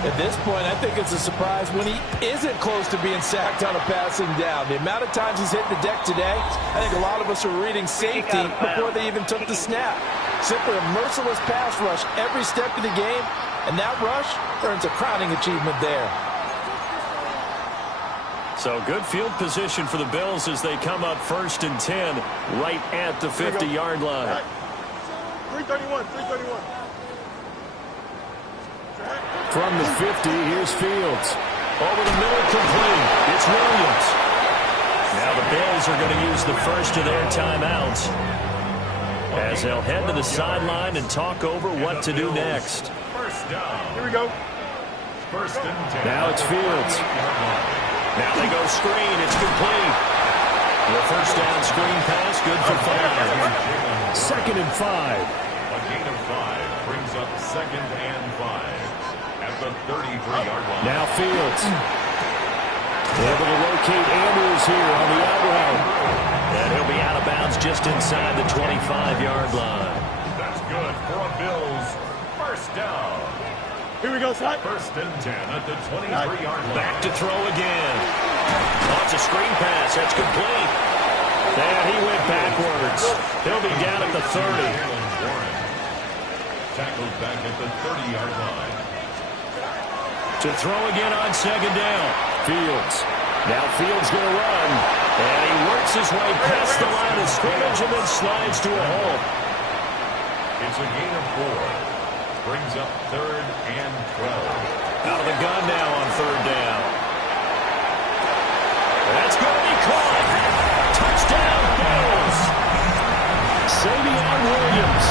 At this point, I think it's a surprise when he isn't close to being sacked on a passing down. The amount of times he's hit the deck today, I think a lot of us are reading safety before they even took the snap. Simply a merciless pass rush every step of the game, and that rush earns a crowning achievement there. So good field position for the Bills as they come up 1st and 10 right at the 50-yard line. 331, 331. From the 50, here's Fields. Over the middle, complete. It's Williams. Now the Bills are going to use the first of their timeouts as they'll head to the sideline and talk over what to do next. First down. Here we go. First and 10. Now it's Fields. Now they go screen. It's complete. The first down screen pass, good for 5. 2nd and 5. A gain of 5 brings up 2nd and 5 at the 33-yard line. Now Fields. Able to locate Andrews here on the out route. And he'll be out of bounds just inside the 25-yard line. That's good for a Bills first down. Here we go, Side. First and 10 at the 23-yard line. Back to throw again. Oh, it's a screen pass. That's complete. And he went backwards. He'll be down at the 30. Tackled back at the 30-yard line. To throw again on 2nd down. Fields. Now Fields going to run. And he works his way past the line of scrimmage and then slides to a hole. It's a gain of 4. Brings up 3rd and 12. Out of the gun now on 3rd down. That's going to be caught. Touchdown, Bills. Savion Williams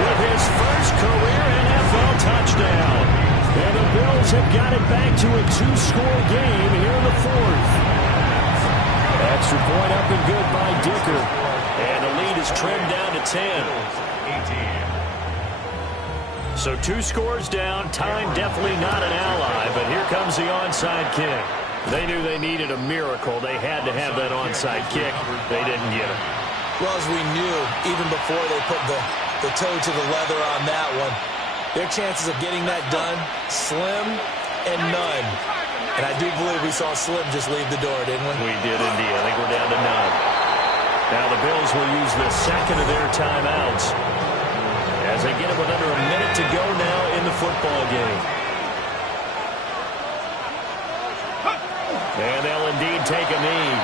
with his first career NFL touchdown. And the Bills have got it back to a 2-score game here in the 4th. Extra point up and good by Dicker. And the lead is trimmed down to 10. 18. So 2 scores down. Time definitely not an ally, but here comes the onside kick. They knew they needed a miracle. They had to have that onside kick. They didn't get it. Well, as we knew, even before they put the toe to the leather on that one, their chances of getting that done, slim and none. And I do believe we saw Slim just leave the door, didn't we? We did indeed. I think we're down to none. Now the Bills will use the second of their timeouts as they get it with under a minute to go now in the football game. And they'll indeed take a knee.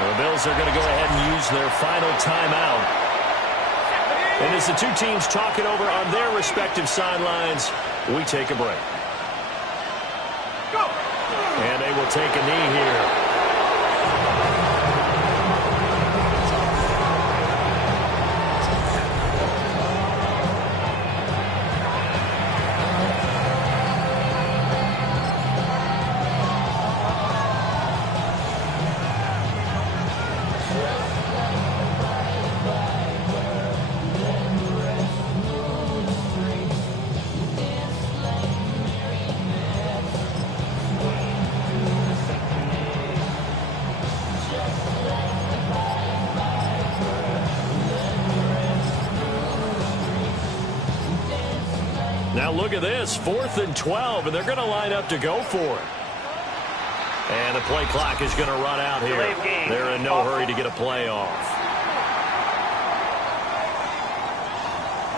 The Bills are going to go ahead and use their final timeout. And as the two teams talk it over on their respective sidelines, we take a break. And they will take a knee here. Now look at this, 4th and 12, and they're going to line up to go for it. And the play clock is going to run out here. They're in no hurry to get a play off.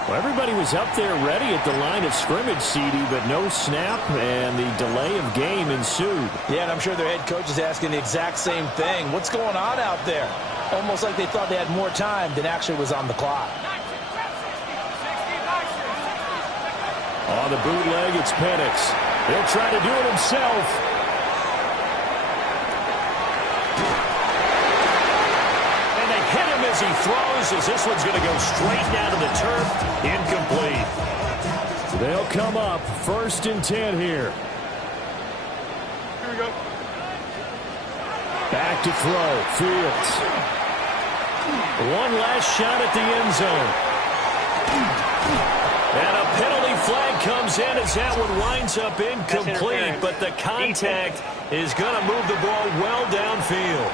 Well, everybody was up there ready at the line of scrimmage, CD, but no snap, and the delay of game ensued. Yeah, and I'm sure their head coach is asking the exact same thing. What's going on out there? Almost like they thought they had more time than actually was on the clock. On the bootleg, it's Penix. He'll try to do it himself. And they hit him as he throws, as this one's going to go straight down to the turf. Incomplete. They'll come up 1st and 10 here. Here we go. Back to throw. Fields. One last shot at the end zone. And a penalty flag comes in as that one winds up incomplete, but the contact is going to move the ball well downfield.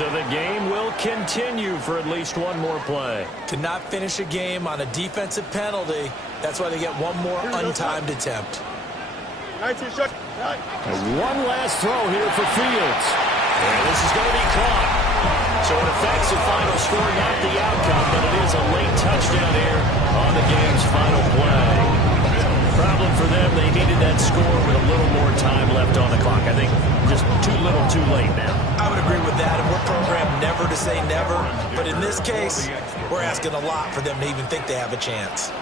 So the game will continue for at least one more play. To not finish a game on a defensive penalty, that's why they get one more untimed attempt. 19 shot. One last throw here for Fields. And this is going to be caught. So it affects the final score, not the outcome, but it is a late touchdown here on the game's final play. Problem for them, they needed that score with a little more time left on the clock. I think just too little too late now. I would agree with that, and we're programmed never to say never. But in this case, we're asking a lot for them to even think they have a chance.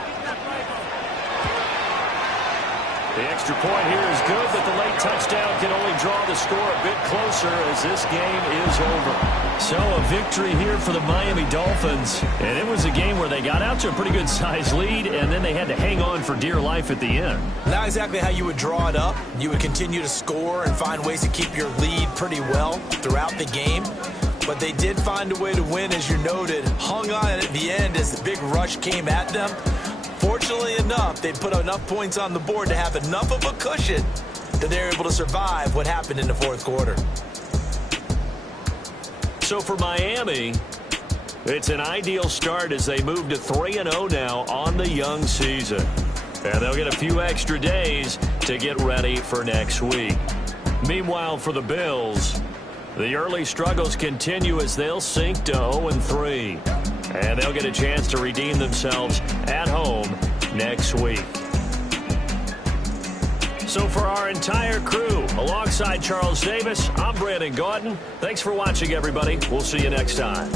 The extra point here is good, but the late touchdown can only draw the score a bit closer as this game is over. So a victory here for the Miami Dolphins. And it was a game where they got out to a pretty good size lead, and then they had to hang on for dear life at the end. Not exactly how you would draw it up. You would continue to score and find ways to keep your lead pretty well throughout the game. But they did find a way to win, as you noted. Hung on at the end as the big rush came at them. Fortunately enough, they put enough points on the board to have enough of a cushion that they're able to survive what happened in the fourth quarter. So for Miami, it's an ideal start as they move to 3-0 now on the young season. And they'll get a few extra days to get ready for next week. Meanwhile, for the Bills, the early struggles continue as they'll sink to 0-3. And they'll get a chance to redeem themselves at home next week. So for our entire crew, alongside Charles Davis, I'm Brandon Gaudin. Thanks for watching, everybody. We'll see you next time.